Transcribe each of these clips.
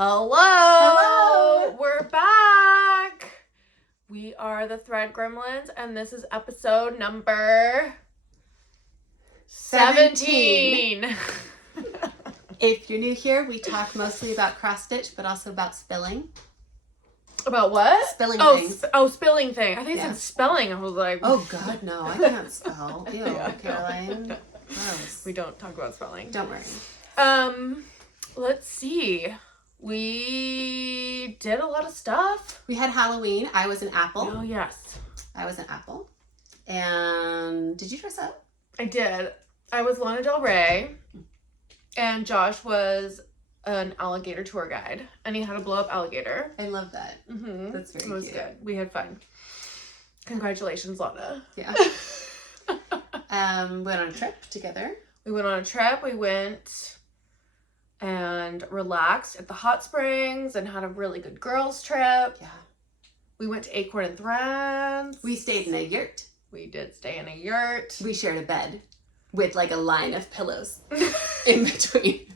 Hello! Hello! We're back! We are the Thread Gremlins, and this is episode number 17. If you're new here, we talk mostly about cross-stitch, but also about spilling. About what? Spilling things. Spilling thing. I think you said spelling. I was like... Oh, God, no. I can't spell. Ew, Caroline. Gross. We don't talk about spelling. Don't worry. Let's see. We did a lot of stuff. We had Halloween. I was an apple. Oh, yes. I was an apple. And did you dress up? I did. I was Lana Del Rey. And Josh was an alligator tour guide. And he had a blow-up alligator. I love that. Mm-hmm. That's very cute. It was good. We had fun. Congratulations, Lana. Yeah. Went on a trip together. We went on a trip. We went and relaxed at the hot springs and had a really good girls trip. Yeah. We went to Acorn and Threads. We stayed in a yurt. We did stay in a yurt. We shared a bed with like a line of pillows in between.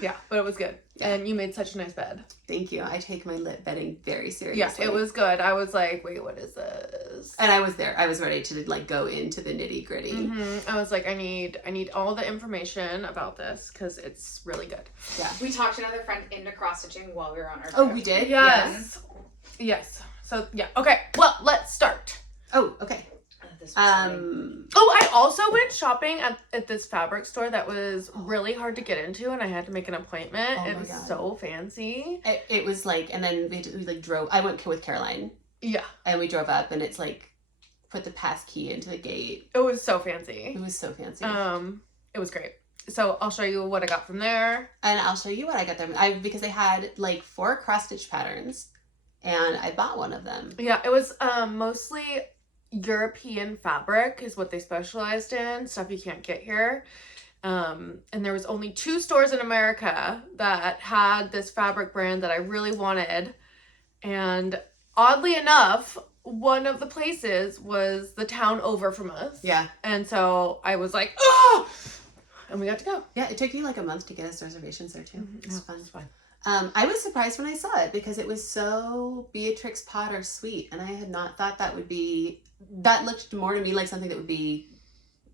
Yeah, but it was good. Yeah. And you made such a nice bed. Thank you. I take my lit bedding very seriously. Yeah, it was good. I was like, wait, what is this? And I was there. I was ready to like go into the nitty gritty. Mm-hmm. I was like, I need all the information about this because it's really good. Yeah. We talked another friend into cross-stitching while we were on our trip. Oh, we did? Yes. Yes. So, yeah. Okay. Well, let's start. Oh, okay. I also went shopping at this fabric store that was really hard to get into, and I had to make an appointment. Oh it was so fancy. It was like, and then we like drove. I went with Caroline. Yeah. And we drove up, and it's like, put the pass key into the gate. It was so fancy. It was so fancy. It was great. So I'll show you what I got from there, and I'll show you what I got there. Because they had like 4 cross stitch patterns, and I bought one of them. Yeah, it was mostly European fabric is what they specialized in, stuff you can't get here. And there was only 2 stores in America that had this fabric brand that I really wanted. And oddly enough, one of the places was the town over from us. Yeah. And so I was like, oh! And we got to go. Yeah, it took you like a month to get us reservations there too. Mm-hmm. It was fun. It was fun. I was surprised when I saw it because it was so Beatrix Potter sweet, and I had not thought that would be. That looked more to me like something that would be.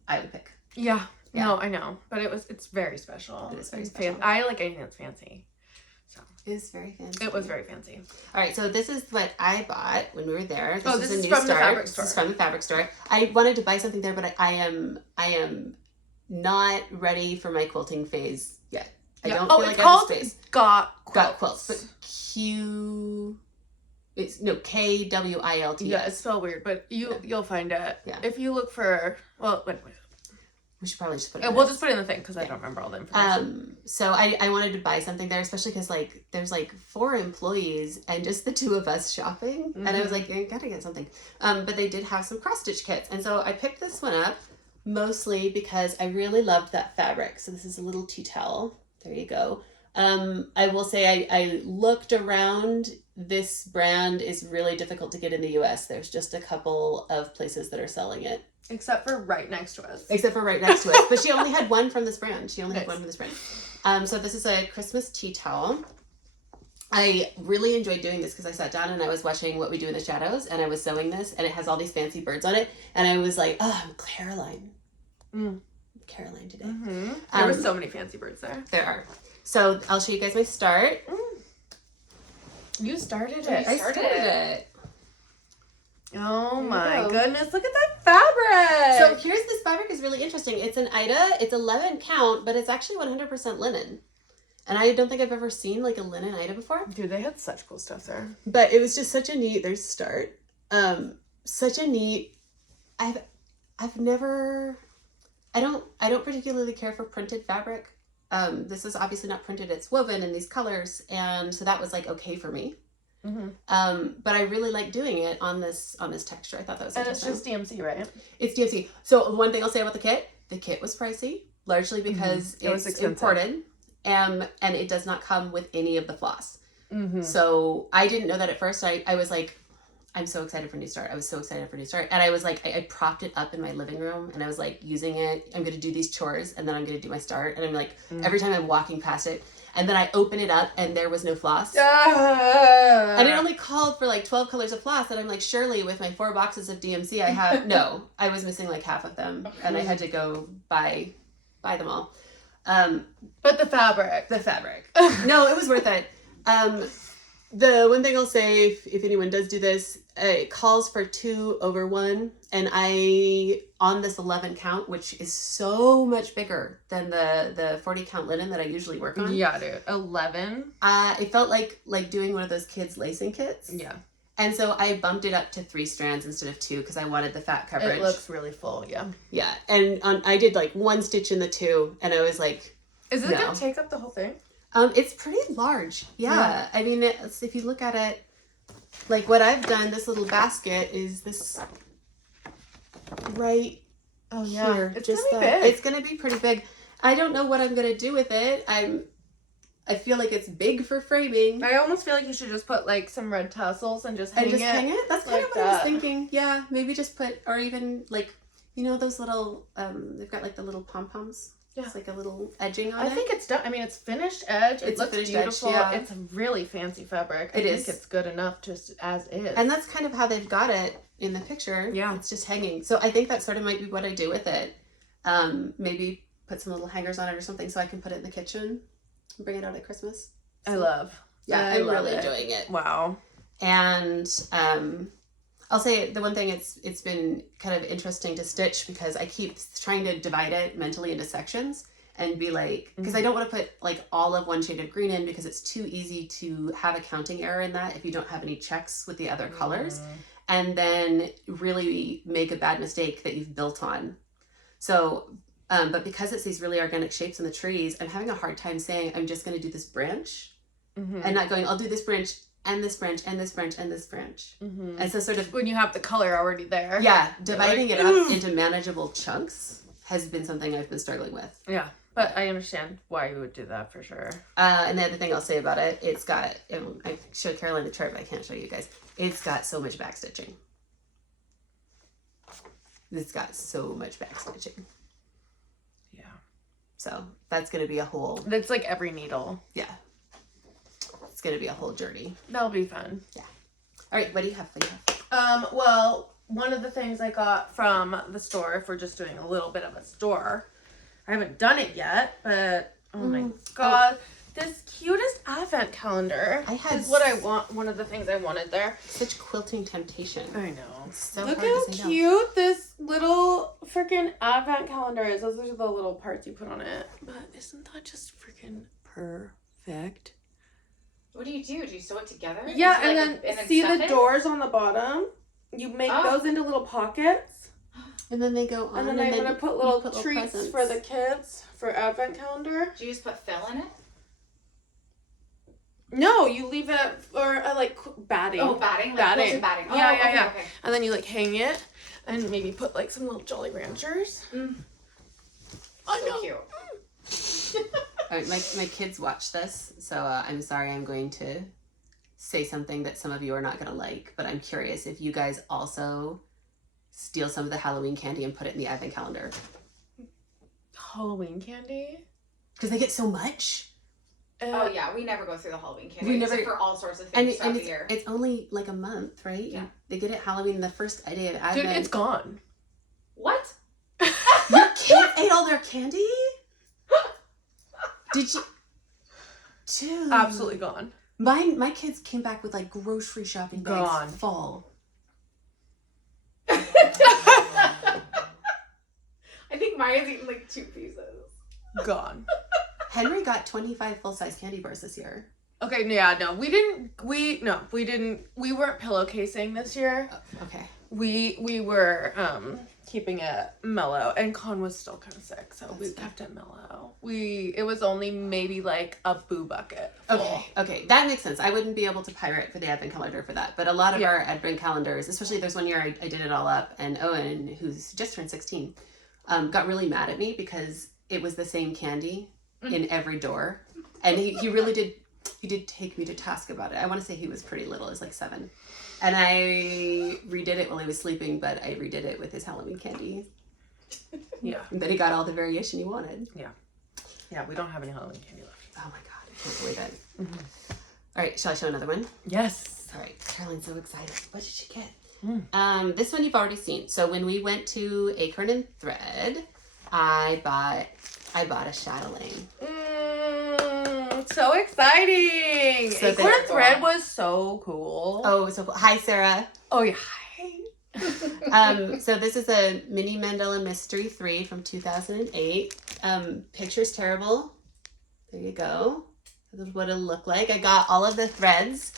I would pick. Yeah. No, I know, but it's very special. It is very special. I like anything that's fancy. So it is very fancy. It was very fancy. All right, so this is what I bought when we were there. This is from the fabric store. This is from the fabric store. I wanted to buy something there, but I am not ready for my quilting phase yet. I don't feel like I have space. Got quilts, but KWILT. Yeah, it's spelled weird, but you'll find it. Yeah. If you look for wait. We should probably just put it. We'll just put it in the thing because I don't remember all the information. So I wanted to buy something there, especially because like there's like 4 employees and just the 2 of us shopping, Mm-hmm. and I was like, I gotta get something. But they did have some cross stitch kits, and so I picked this one up mostly because I really loved that fabric. So this is a little tea towel. There you go. I will say I looked around. This brand is really difficult to get in the US. There's just a couple of places that are selling it. Except for right next to us. But she only had one from this brand. So this is a Christmas tea towel. I really enjoyed doing this because I sat down and I was watching What We Do in the Shadows, and I was sewing this, and it has all these fancy birds on it, and I was like, oh, I'm Caroline. Caroline today. Mm-hmm. There were so many fancy birds there. There are. So I'll show you guys my start. You started it. I started it. Oh my goodness, look at that fabric. So this fabric is really interesting. It's an Aida. It's 11 count, but it's actually 100% linen. And I don't think I've ever seen like a linen Aida before. Dude, they had such cool stuff there. But it was just such a neat, there's start. Such a neat, I've never, I don't particularly care for printed fabric. This is obviously not printed, it's woven in these colors, and so that was like okay for me. Mm-hmm. But I really like doing it on this texture. I thought that was interesting. And it's just DMC, right? It's DMC. So one thing I'll say about the kit was pricey, largely because it's imported, and it does not come with any of the floss. Mm-hmm. So I didn't know that at first. I was like, I'm so excited for New Start. I was so excited for New Start. And I was like, I propped it up in my living room and I was like using it. I'm going to do these chores and then I'm going to do my start. And I'm like, every time I'm walking past it. And then I open it up and there was no floss. And it only called for like 12 colors of floss. And I'm like, surely with my 4 boxes of DMC, I have, no, I was missing like half of them. And I had to go buy them all. But the fabric. No, it was worth it. The one thing I'll say, if anyone does do this, it calls for 2 over 1. And I, on this 11 count, which is so much bigger than the 40 count linen that I usually work on. Yeah, dude. 11. It felt like doing one of those kids lacing kits. Yeah. And so I bumped it up to 3 strands instead of 2 because I wanted the fat coverage. It looks really full, yeah. Yeah. And I did like 1 stitch in the 2 and I was like, is it going to take up the whole thing? It's pretty large. Yeah. I mean, if you look at it, like what I've done, this little basket is this right here. It's just gonna be big. It's going to be pretty big. I don't know what I'm going to do with it. I feel like it's big for framing. I almost feel like you should just put like some red tassels and just hang it. That's kind of what I was thinking. Yeah, maybe just put, or even like, you know, those little, they've got like the little pom-poms. Yeah. It's like a little edging on it. I think it's done. I mean, it's finished edge. It looks beautiful. Edge, yeah. It's a really fancy fabric. I think it's good enough just as is. And that's kind of how they've got it in the picture. Yeah. It's just hanging. So I think that sort of might be what I do with it. Maybe put some little hangers on it or something so I can put it in the kitchen and bring it out at Christmas. So, I'm really enjoying it. Wow. And I'll say the one thing, it's been kind of interesting to stitch because I keep trying to divide it mentally into sections and be like, because I don't want to put like all of one shade of green in because it's too easy to have a counting error in that if you don't have any checks with the other colors and then really make a bad mistake that you've built on. So, but because it's these really organic shapes in the trees, I'm having a hard time saying I'm just going to do this branch and not going, I'll do this branch and this branch and this branch and this branch. And so sort of when you have the color already there. Yeah, dividing it up into manageable chunks has been something I've been struggling with. Yeah, but I understand why you would do that for sure. And the other thing I'll say about it, it's got, I showed Caroline the chart, but I can't show you guys. It's got so much back stitching. It's got so much back stitching. Yeah. So that's going to be a whole... That's like every needle. Yeah. It's going to be a whole journey. That'll be fun. Yeah. All right, what do you have? Well, one of the things I got from the store, if we're just doing a little bit of a store, I haven't done it yet, but oh my god, this cutest advent calendar is what I want. One of the things I wanted there. Such quilting temptation. I know. So look how cute this little freaking advent calendar is. Those are the little parts you put on it. But isn't that just freaking perfect? What do? Do you sew it together? Yeah, and then see the doors on the bottom? You make those into little pockets. And then they go on. And then I'm going to put little treats for the kids for advent calendar. Do you just put fill in it? No, you leave it, or like batting. Oh, batting? Batting. Batting. Oh, Yeah. Okay. And then you like hang it and maybe put like some little Jolly Ranchers. So cute. All right, my kids watch this, so I'm sorry I'm going to say something that some of you are not going to like, but I'm curious if you guys also steal some of the Halloween candy and put it in the advent calendar. Halloween candy? Because they get so much. Oh yeah, we never go through the Halloween candy. We never for all sorts of things throughout the year. It's only like a month, right? Yeah. They get it Halloween, the first day of Advent. Dude, it's gone. What? Your kid ate all their candy? Did you? Dude. Absolutely gone. My kids came back with like grocery shopping bags full. I think Maya's eaten like 2 pieces. Gone. Henry got 25 full-size candy bars this year. Okay, yeah, no, we weren't pillowcasing this year. Okay. We were keeping it mellow, and Con was still kind of sick, so we kept it mellow. It was only maybe like a boo bucket full. Okay, that makes sense. I wouldn't be able to pirate for the advent calendar for that, but a lot of our advent calendars, especially there's one year I did it all up, and Owen, who's just turned 16, got really mad at me because it was the same candy in every door, and he really did he did take me to task about it. I want to say he was pretty little. He was like 7. And I redid it while he was sleeping, but I redid it with his Halloween candy. Yeah. But he got all the variation he wanted. Yeah. Yeah, we don't have any Halloween candy left. Oh my god, I can't believe it. Mm-hmm. All right, shall I show another one? Yes. All right, Caroline's so excited. What did she get? This one you've already seen. So when we went to Acorn and Thread, I bought a chatelaine. So exciting! So Acorn and Thread was so cool. Oh, so cool. Hi, Sarah. Oh yeah. Hi. So this is a Mini Mandela Mystery 3 from 2008. Picture's terrible. There you go. This is what it'll look like. I got all of the threads.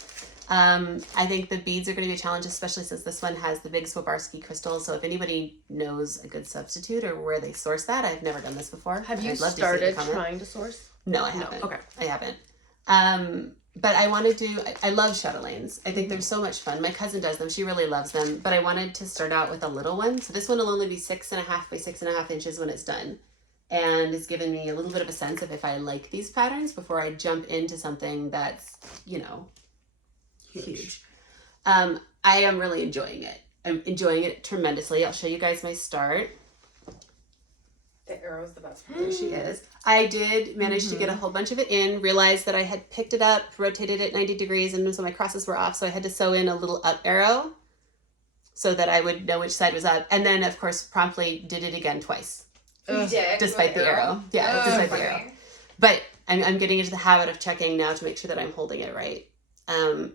I think the beads are going to be a challenge, especially since this one has the big Swarovski crystals. So if anybody knows a good substitute or where they source that, I've never done this before. Have you started trying to source? No, I haven't. No. Okay. I haven't. But I wanted to, I love chatelaines. I think they're so much fun. My cousin does them. She really loves them. But I wanted to start out with a little one. So this one will only be 6.5 by 6.5 inches when it's done. And it's given me a little bit of a sense of if I like these patterns before I jump into something that's, you know, huge. I am really enjoying it. I'm enjoying it tremendously. I'll show you guys my start. The arrow's the best part. There she is. I did manage to get a whole bunch of it in, realized that I had picked it up, rotated it 90 degrees, and so my crosses were off, so I had to sew in a little up arrow so that I would know which side was up. And then, of course, promptly did it again twice. You did? Despite the arrow. Yeah, despite the arrow. But I'm getting into the habit of checking now to make sure that I'm holding it right.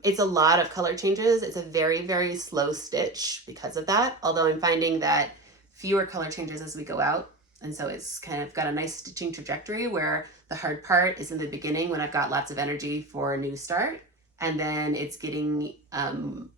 It's a lot of color changes. It's a very, very slow stitch because of that, although I'm finding that fewer color changes as we go out. And so it's kind of got a nice stitching trajectory where the hard part is in the beginning when I've got lots of energy for a new start. And then it's getting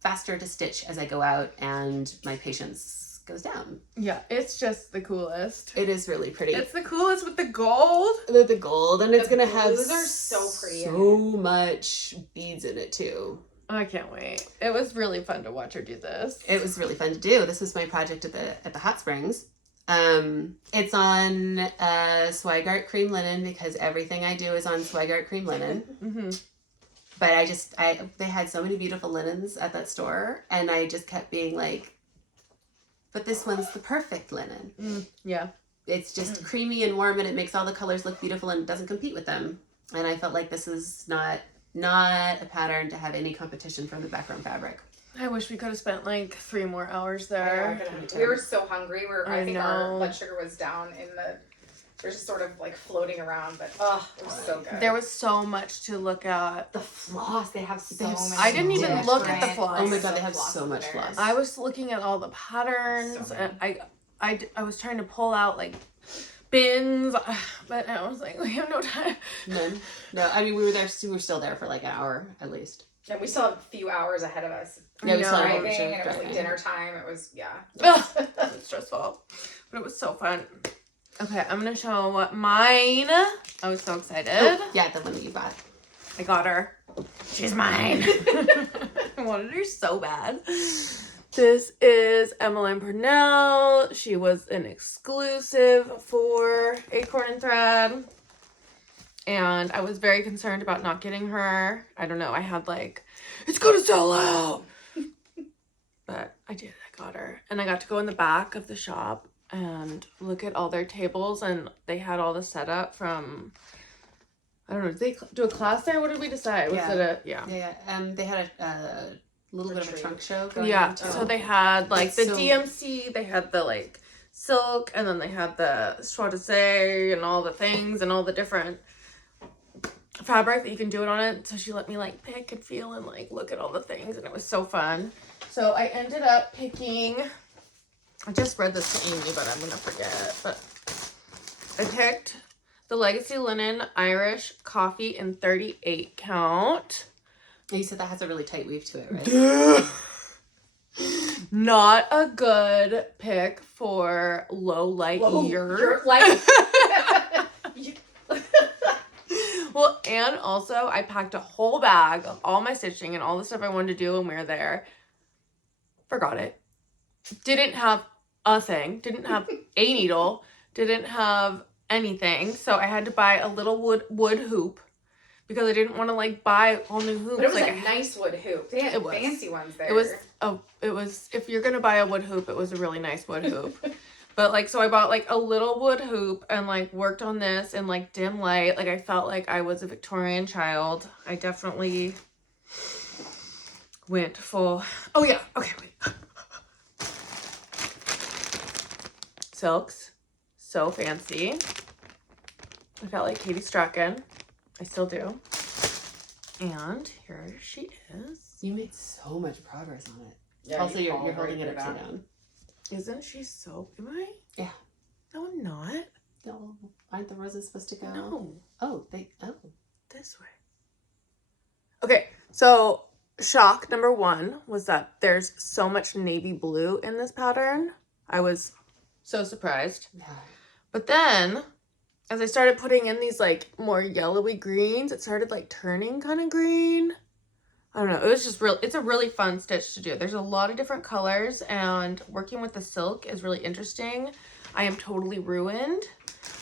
faster to stitch as I go out and my patience goes down. Yeah, it's just the coolest. It is really pretty. It's the coolest with the gold. The gold, and it's going to have are so pretty. So much beads in it too. I can't wait. It was really fun to watch her do this. It was really fun to do. This was my project at the Hot Springs. It's on Zweigart cream linen because everything I do is on Zweigart cream linen. Mm-hmm. But they had so many beautiful linens at that store, and I just kept being like, but this one's the perfect linen. Yeah. It's just creamy and warm, and it makes all the colors look beautiful, and it doesn't compete with them. And I felt like this is not a pattern to have any competition from the background fabric. I wish we could have spent like 3 more hours there. We were so hungry. I think our know. blood sugar was down in the. We're just sort of like floating around, but it was so good. There was so much to look at. The floss, they have so many. I didn't even look at the floss. Oh my god, they have so much floss. I was looking at all the patterns, and I was trying to pull out like bins, but I was like, we have no time. No. I mean, we were still there for like an hour at least. And we still have a few hours ahead of us. Yeah, we still have driving, and it was like dinner time. It was it was stressful, but it was so fun. Okay, I'm gonna show mine. I was so excited. Oh, yeah, the one that you bought. I got her. She's mine. I wanted her so bad. This is Emmeline Purnell. She was an exclusive for Acorn and Thread. And I was very concerned about not getting her. I don't know. I had like, it's gonna sell out. But I did. I got her. And I got to go in the back of the shop and look at all their tables. And they had all the setup from, I don't know, did they do a class there? What did we decide? Was it a, Yeah. They had a little bit of a trunk show going on. on. So they had like the so... DMC, they had the like silk, and then they had the Schwarze and all the things and all the different fabric that you can do it on it. So she let me like pick and feel and like look at all the things, and it was so fun. So I ended up picking, I just read this to Aimee, but I'm gonna forget, but I picked the Legacy Linen Irish Coffee in 38 count. You said that has a really tight weave to it, right? Not a good pick for low light years. Well, and also I packed a whole bag of all my stitching and all the stuff I wanted to do and wear there. Forgot it. Didn't have a thing. Didn't have a needle. Didn't have anything. So I had to buy a little wood hoop because I didn't want to like buy all new hoops. But it was like, a nice wood hoop. They had fancy ones there. It was, if you're going to buy a wood hoop, it was a really nice wood hoop. But like, so I bought like a little wood hoop and like worked on this in like dim light. Like I felt like I was a Victorian child. I definitely went full. Oh yeah. Okay, wait. Silks. So fancy. I felt like Katie Strachan. I still do. And here she is. You made so much progress on it. Yeah, also, you're holding it upside down. Isn't she so... Am I? Yeah. No, I'm not. No, aren't the roses supposed to go? No. Oh, This way. Okay, so shock number 1 was that there's so much navy blue in this pattern. I was so surprised. Yeah. But then, as I started putting in these like more yellowy greens, it started like turning kind of green. I don't know. It was just it's a really fun stitch to do. There's a lot of different colors, and working with the silk is really interesting. I am totally ruined.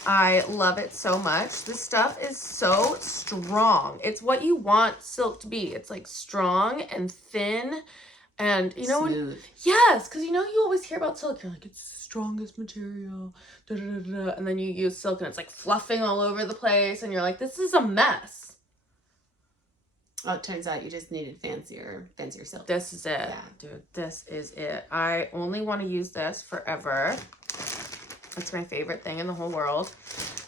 I love it so much. This stuff is so strong. It's what you want silk to be. It's like strong and thin, and you know, yes, because you know, you always hear about silk. You're like, it's the strongest material, da, da, da, da, and then you use silk and it's like fluffing all over the place, and you're like, this is a mess. Oh, it turns out you just needed fancier silk. This is it. Yeah. Dude, this is it. I only want to use this forever. It's my favorite thing in the whole world.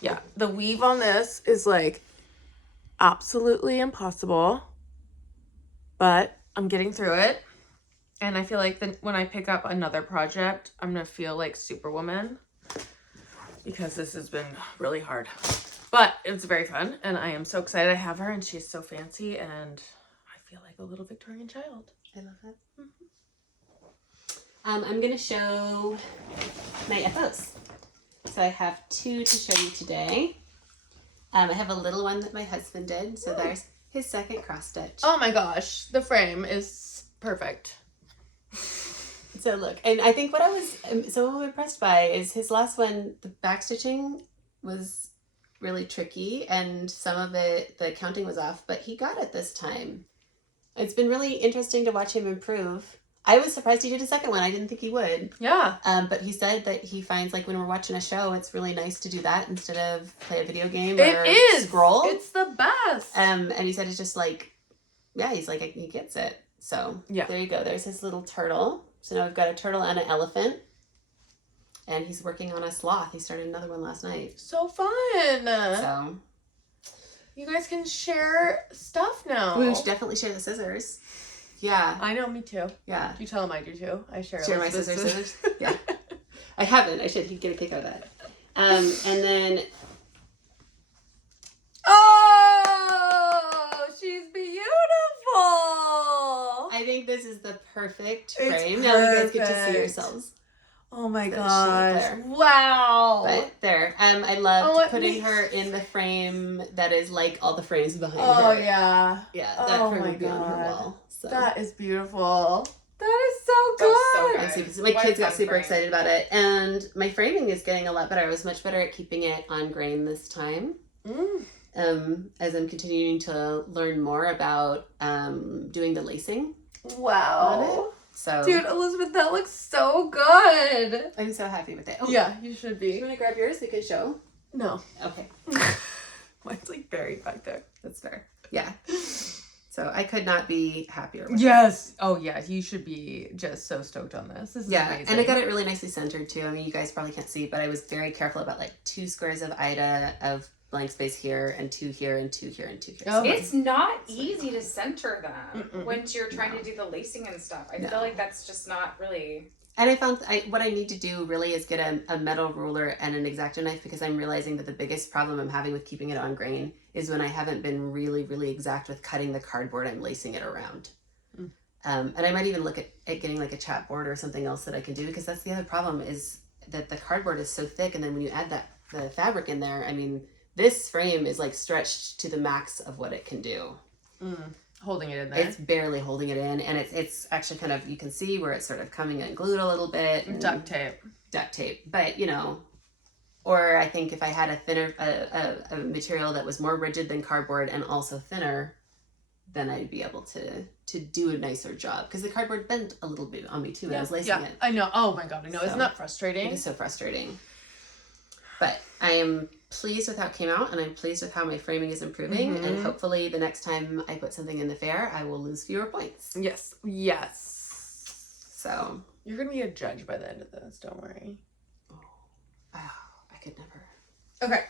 Yeah, the weave on this is like absolutely impossible, but I'm getting through it. And I feel like when I pick up another project, I'm going to feel like Superwoman, because this has been really hard. But it's very fun, and I am so excited I have her, and she's so fancy, and I feel like a little Victorian child. I love that. I'm going to show my FOs. So I have 2 to show you today. I have a little one that my husband did, so there's his second cross stitch. Oh my gosh, the frame is perfect. So look, and I think what I was so impressed by is his last one, the back stitching was really tricky, and some of it, the counting was off, but he got it this time. It's been really interesting to watch him improve. I was surprised he did a second one. I didn't think he would. Yeah. But he said that he finds, like, when we're watching a show, it's really nice to do that instead of play a video game or scroll. It's the best. And he said it's just like, yeah, he's like, he gets it. So yeah, there you go. There's his little turtle. So now we've got a turtle and an elephant. And he's working on a sloth. He started another one last night. So fun. So you guys can share stuff now. We should definitely share the scissors. Yeah. I know, me too. Yeah. You tell him I do too. I share my scissors. Yeah. I haven't. I should. He'd get a kick out of that. And then... Oh! She's beautiful! I think this is the perfect frame. Now you guys get to see yourselves. Oh my gosh. Wow. But there. I loved putting her in the frame that is like all the frames behind her. Oh yeah. Yeah, that frame would be on her wall. So. That is beautiful. That is so good. My kids got super excited about it. And my framing is getting a lot better. I was much better at keeping it on grain this time. As I'm continuing to learn more about doing the lacing. Wow. On it. So, dude, Elizabeth, that looks so good. I'm so happy with it. Oh, yeah, you should be. You want to grab yours? We can show. No. Okay. Mine's like buried back there. That's fair. Yeah. So I could not be happier with it. Oh, yeah. You should be just so stoked on this. This is amazing. And I got it really nicely centered, too. I mean, you guys probably can't see, but I was very careful about, like, 2 squares of aida of blank space here, and 2 here, and 2 here, and 2 here. Oh. It's not easy to center them once you're trying to do the lacing and stuff. I feel like that's just not really... And I found what I need to do really is get a metal ruler and an X-Acto knife, because I'm realizing that the biggest problem I'm having with keeping it on grain is when I haven't been really, really exact with cutting the cardboard I'm lacing it around. And I might even look at getting like a chapboard or something else that I can do, because that's the other problem, is that the cardboard is so thick, and then when you add the fabric in there, I mean, this frame is like stretched to the max of what it can do. Holding it in there. It's barely holding it in, and it's actually kind of, you can see where it's sort of coming unglued a little bit. Duct tape. But, you know, Or I think if I had a thinner, a material that was more rigid than cardboard and also thinner, then I'd be able to do a nicer job. Because the cardboard bent a little bit on me too when I was lacing it. I know. Oh my god, I know. So, isn't that frustrating? It is so frustrating. But I am pleased with how it came out, and I'm pleased with how my framing is improving. Mm-hmm. And hopefully the next time I put something in the fair, I will lose fewer points. Yes. Yes. So. You're going to be a judge by the end of this, don't worry. Oh, I could never. Okay.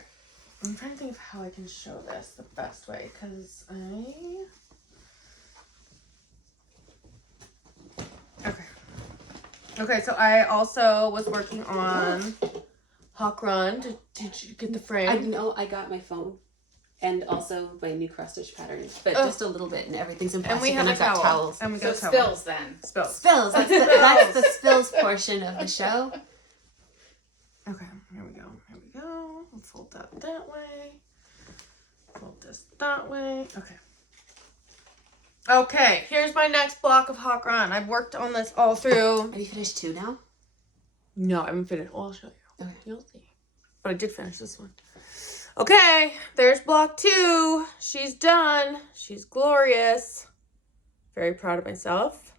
I'm trying to think of how I can show this the best way, because Okay, so I also was working on Haw Run. Did you get the frame? I know I got my phone and also my new cross-stitch pattern, but just a little bit, and everything's in plastic. And we have I've got towels. And we So got spills then. Spills. Spills. That's the spills portion of the show. Okay, here we go. Here we go. Let's fold that way. Fold this that way. Okay. Okay, here's my next block of Haw Run. I've worked on this all through. Have you finished 2 now? No, I haven't finished. Well, I'll show you. Okay. You'll see. But I did finish this one. Okay, there's block 2. She's done. She's glorious. Very proud of myself.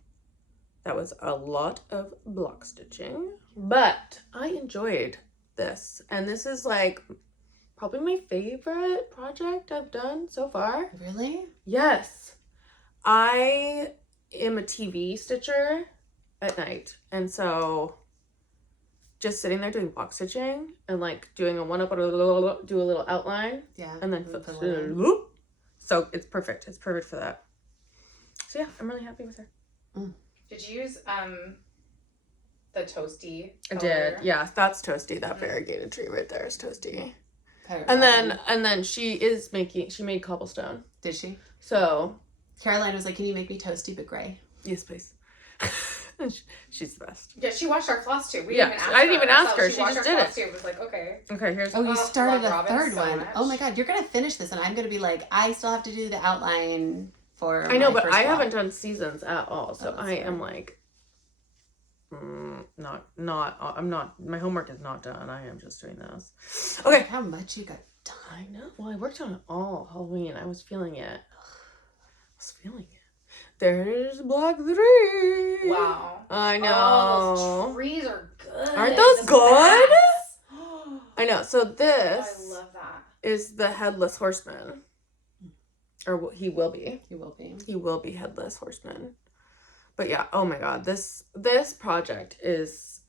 That was a lot of block stitching. But I enjoyed this. And this is like probably my favorite project I've done so far. Really? Yes. I am a TV stitcher at night. And so just sitting there doing block stitching and like doing a one up, do a little outline. Yeah. And then so it's perfect. It's perfect for that. So yeah, I'm really happy with her. Did you use the toasty I color? did. Yeah, that's Toasty. That variegated tree right there is Toasty. Pirate And Robin. then she made cobblestone. Did she? So Caroline was like, "Can you make me toasty but gray?" yes, please. She's the best. Yeah, she watched our Floss Tube. Yeah, I didn't even ask her. She watched just our did it. Floss Tube. Was like, okay. Okay, here's Oh, you started love a Robin third so one. much. Oh my god, you're gonna finish this, and I'm gonna be like, I still have to do the outline for. I know, my but first I block. haven't done seasons at all, so Oh, that's I fair. am like, I'm not. My homework is not done. I am just doing this. Okay. Look how much you got done. I know. Well, I worked on it all Halloween. I was feeling it. There's block 3. Wow. I know. Oh, those trees are good. Aren't those The good? bats. I know. So I this love that. is the headless horseman, or he will be. You will be. He will be headless horseman. But yeah, oh my god, this project is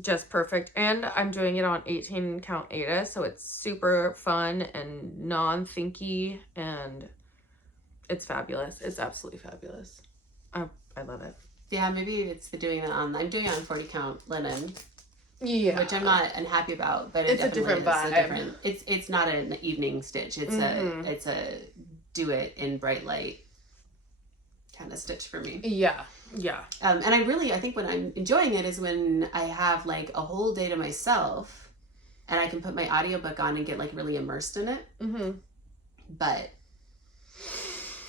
just perfect, and I'm doing it on 18 count aida, so it's super fun and non-thinky, and it's fabulous. It's absolutely fabulous. I love it. Yeah, maybe it's I'm doing it on 40 count linen, Yeah, which I'm not unhappy about, but It's a definitely different is vibe. It's not an evening stitch. It's Mhm. a do it in bright light kind of stitch for me. yeah. And I think when I'm enjoying it is when I have like a whole day to myself, and I can put my audiobook on and get like really immersed in it. Mm-hmm. But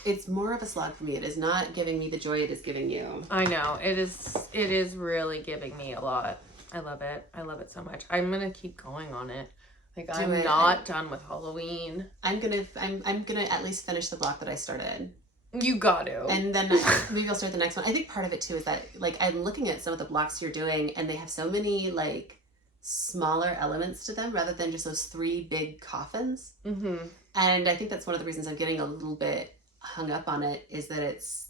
it's more of a slog for me. It is not giving me the joy it is giving you. I know. It is really giving me a lot. I love it. I love it so much. I'm gonna keep going on it. Like, I'm not done with Halloween. I'm gonna at least finish the block that I started. You got to. And then maybe I'll start the next one. I think part of it too is that like I'm looking at some of the blocks you're doing, and they have so many like smaller elements to them rather than just those 3 big coffins. Mm-hmm. And I think that's one of the reasons I'm getting a little bit hung up on it, is that it's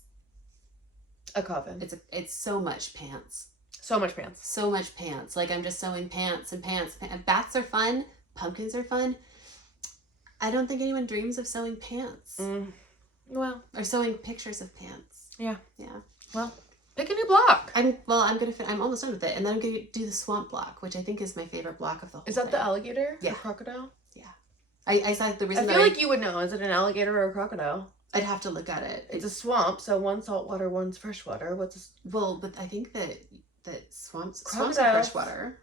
A coffin. it's so much pants. So much pants. So much pants. Like I'm just sewing pants and pants. Bats are fun. Pumpkins are fun. I don't think anyone dreams of sewing pants. Well, Or sewing pictures of pants. yeah. Yeah. Well, pick a new block. I'm almost done with it, and then I'm gonna do the swamp block, which I think is my favorite block of the whole Is that thing. the alligator? Yeah. The crocodile? I saw the I reason feel like you would know. Is it an alligator or a crocodile? I'd have to look at it. It's a swamp, so one's saltwater, one's freshwater. Well, but I think that swamps are Crocodiles. freshwater.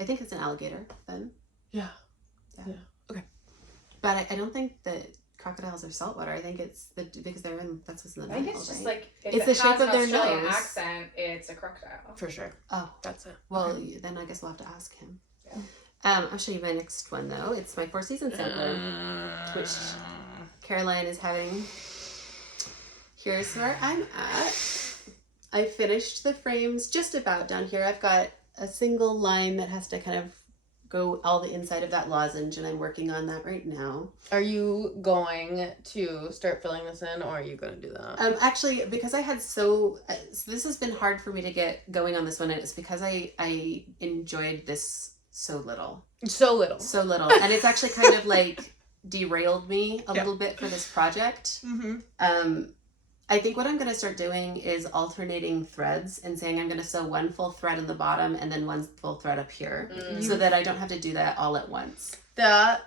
I think it's an alligator then. Yeah. Okay. But I don't think that crocodiles are saltwater. I think it's because that's what's in the I think Bible, it's just right? like if It's it the has shape an of their Australian nose. accent, it's a crocodile. For sure. Oh, That's it. well, then I guess we'll have to ask him. Yeah. I'll show you my next one though. It's my Four Seasons sampler, which Caroline is having. Here's where I'm at. I finished the frames just about down here. I've got a single line that has to kind of go all the inside of that lozenge, and I'm working on that right now. Are you going to start filling this in, or are you going to do that? Actually, because I had so this has been hard for me to get going on this one, and it's because I enjoyed this so little. So little. So little. And it's actually kind of like derailed me a little bit for this project. Mm-hmm. I think what I'm going to start doing is alternating threads and saying I'm going to sew one full thread in the bottom and then one full thread up here so that I don't have to do that all at once. That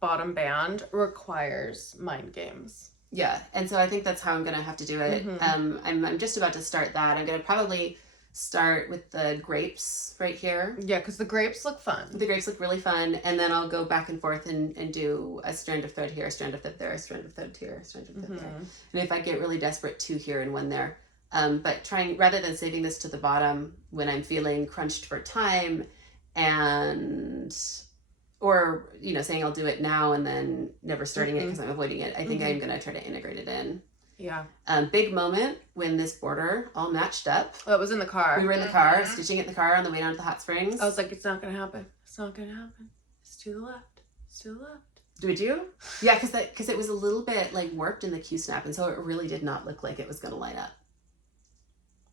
bottom band requires mind games. Yeah, and so I think that's how I'm going to have to do it. Mm-hmm. I'm just about to start that. I'm going to probably start with the grapes right here. Yeah, because the grapes look fun. The grapes look really fun, and then I'll go back and forth and do a strand of thread here, a strand of thread there, a strand of thread here, a strand of thread there. And if I get really desperate, two here and one there. But trying, rather than saving this to the bottom when I'm feeling crunched for time or, you know, saying I'll do it now and then never starting it because I'm avoiding it, I think I'm going to try to integrate it in. Yeah. Big moment when this border all matched up. Oh, it was in the car. We were in the car, stitching it in the car on the way down to the hot springs. I was like, it's not going to happen. It's not going to happen. It's to the left. It's to the left. Did you? Yeah, because it was a little bit like warped in the Q-snap, and so it really did not look like it was going to line up.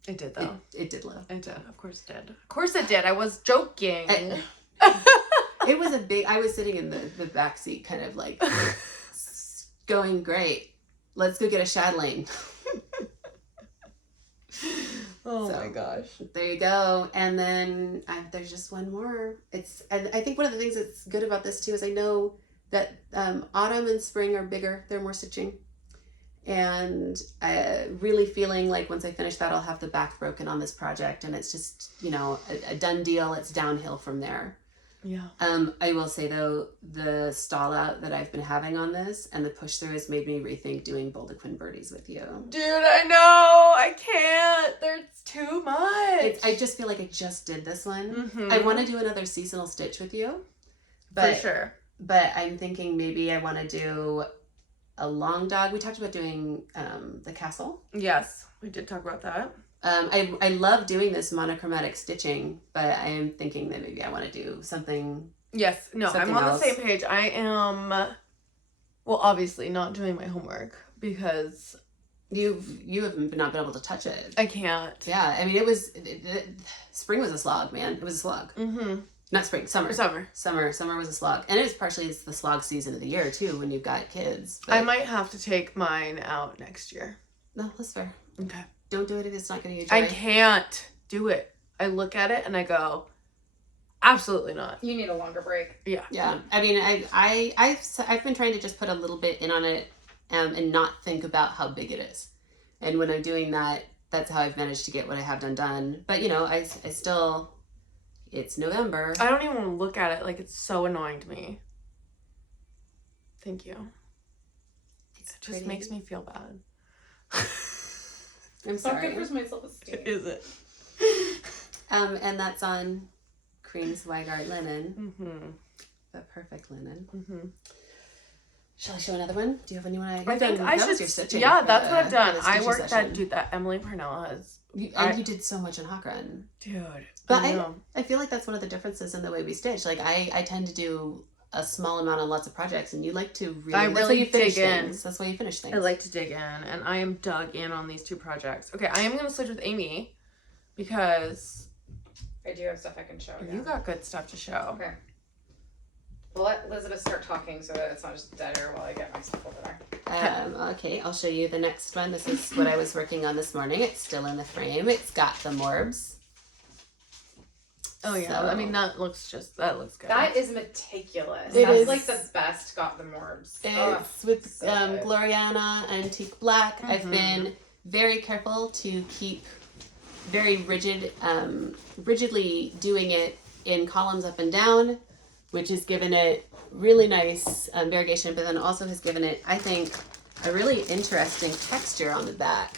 It did, though. It did, Lou. It did. Of course it did. Of course it did. I was joking. It was I was sitting in the back seat kind of like going, great. Let's go get a chatelaine. Oh my gosh. There you go. And then there's just one more. And I think one of the things that's good about this too is I know that autumn and spring are bigger. They're more stitching. And really feeling like once I finish that, I'll have the back broken on this project. And it's just, you know, a done deal. It's downhill from there. Yeah. I will say though, the stall out that I've been having on this and the push through has made me rethink doing Boulderquin birdies with you. Dude, I know. I can't. There's too much. I just feel like I just did this one. Mm-hmm. I want to do another seasonal stitch with you. But, for sure. But I'm thinking maybe I want to do a long dog. We talked about doing the castle. Yes, we did talk about that. I love doing this monochromatic stitching, but I am thinking that maybe I want to do something. Yes, no, something I'm on else. the same page. I am, well, obviously not doing my homework because You have not been able to touch it. I can't. Yeah, I mean, spring was a slog, man. It was a slog. Mm-hmm. Not spring, summer. Summer. Summer was a slog. And it's the slog season of the year, too, when you've got kids. But I might have to take mine out next year. No, that's fair. Okay. Don't do it if it's not going to be I can't do it. I look at it and I go, absolutely not. You need a longer break. Yeah. Yeah. I mean, I've been trying to just put a little bit in on it and not think about how big it is. And when I'm doing that, that's how I've managed to get what I have done. But, you know, I still, it's November. I don't even want to look at it. Like, it's so annoying to me. Thank you. It's It just pretty. makes me feel bad. I'm It's not sorry. good for my self-esteem. Is it? And that's on Cream Zweigart linen. Mm-hmm. The perfect linen. Mm-hmm. Shall I show another one? Do you have anyone? I think I should. Was your stitching Yeah, for that's the- what I've done. for the I stitching worked session. that Emily Parnell has. You did so much on Haw Run. Dude. But I know. I feel like that's one of the differences in the way we stitch. Like I tend to do a small amount on lots of projects, and you like to really. I That's really why you finish dig in. things. That's why you finish things. I like to dig in, and I am dug in on these two projects. Okay, I am going to switch with Aimee because I do have stuff I can show. you got good stuff to show. Okay. We'll let Elizabeth start talking so that it's not just dead air while I get my stuff over there. Okay, I'll show you the next one. This is what I was working on this morning. It's still in the frame. It's got the Morbs. Oh yeah, So- I mean that looks good. That is meticulous. It That's is. like the best got the Morbs. It's with so good. Gloriana Antique Black. I've Mhm. been very careful to keep very rigidly doing it in columns up and down, which has given it really nice variegation, but then also has given it, I think, a really interesting texture on the back,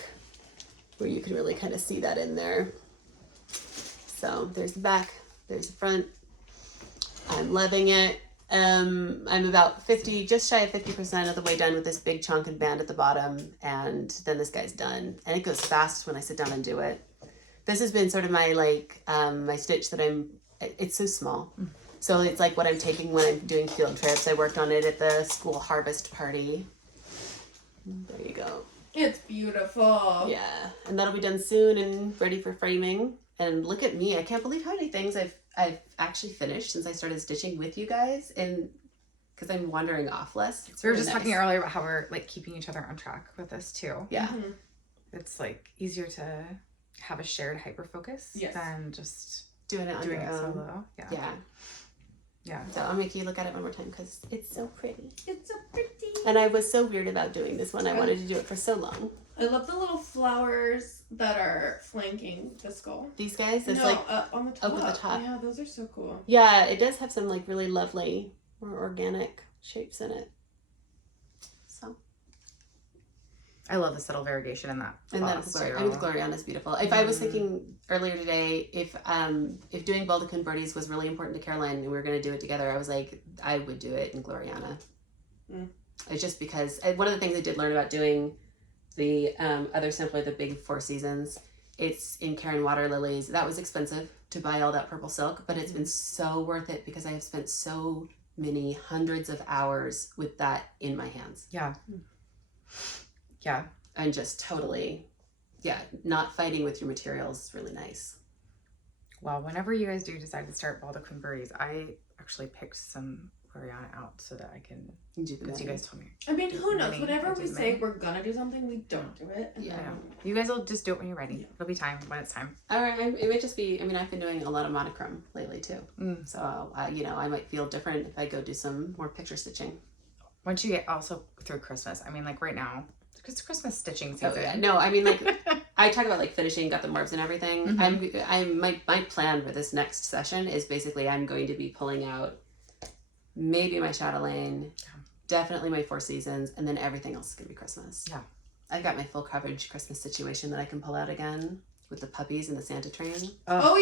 where you can really kind of see that in there. So there's the back, there's the front. I'm loving it. I'm about 50, just shy of 50% of the way done with this big chunk and band at the bottom, and then this guy's done. And it goes fast when I sit down and do it. This has been sort of my my stitch that it's so small. So it's like what I'm taking when I'm doing field trips. I worked on it at the school harvest party. There you go. It's beautiful. Yeah, and that'll be done soon and ready for framing. And look at me, I can't believe how many things I've actually finished since I started stitching with you guys, and because I'm wandering off less. We were just talking earlier about how we're like keeping each other on track with this too. Yeah. Mm-hmm. It's like easier to have a shared hyper focus than just doing it on your own. solo. Yeah. Yeah. So I'll make you look at it one more time because it's so pretty. It's so pretty. And I was so weird about doing this one. I wanted to do it for so long. I love the little flowers that are flanking the skull. These guys? It's on the top. up at the top. Yeah, those are so cool. Yeah, it does have some like really lovely, more organic shapes in it. So. I love this little variegation in that. And that's the Gloriana is beautiful. If I was thinking earlier today, if doing Baldachin birdies was really important to Caroline and we were going to do it together, I was like, I would do it in Gloriana. It's just because one of the things I did learn about doing the other simpler, the big Four Seasons, it's in Karen Water Lilies. That was expensive to buy all that purple silk, but it's been so worth it because I have spent so many hundreds of hours with that in my hands. Yeah. Yeah. And just totally, not fighting with your materials is really nice. Well, whenever you guys do decide to start Baldachin birdies, I actually picked some Gloriana out so that I can do the because you guys told me. I mean, who knows? Whenever we say we're gonna do something, we don't do it. Yeah. You guys will just do it when you're ready. It'll be time when it's time. All right. It might just be, I've been doing a lot of monochrome lately too. So, I might feel different if I go do some more picture stitching. Once you get also through Christmas, like right now, it's Christmas stitching season. Oh, yeah. No, I talk about like finishing, got the Morbs and everything. My plan for this next session is basically I'm going to be pulling out maybe my Chatelaine, definitely my Four Seasons, and then everything else is going to be Christmas. Yeah. I've got my full coverage Christmas situation that I can pull out again with the puppies and the Santa train. Oh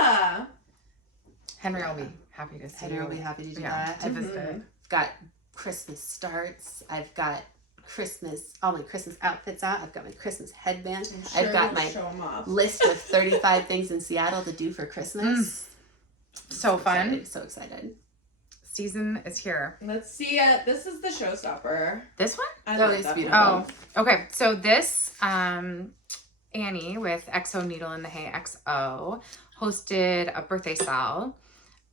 yeah. Henry will be happy to see Henry will be happy to do that. To visit. I've got Christmas starts. I've got all my Christmas outfits out. I've got my Christmas headband. I've got my list of 35 things in Seattle to do for Christmas. So fun. Excited, so excited. Season is here. Let's see it. This is the showstopper. This one? I love it's that beautiful. one. Oh, okay. So this Annie with XO Needle in the Hay XO hosted a birthday sale,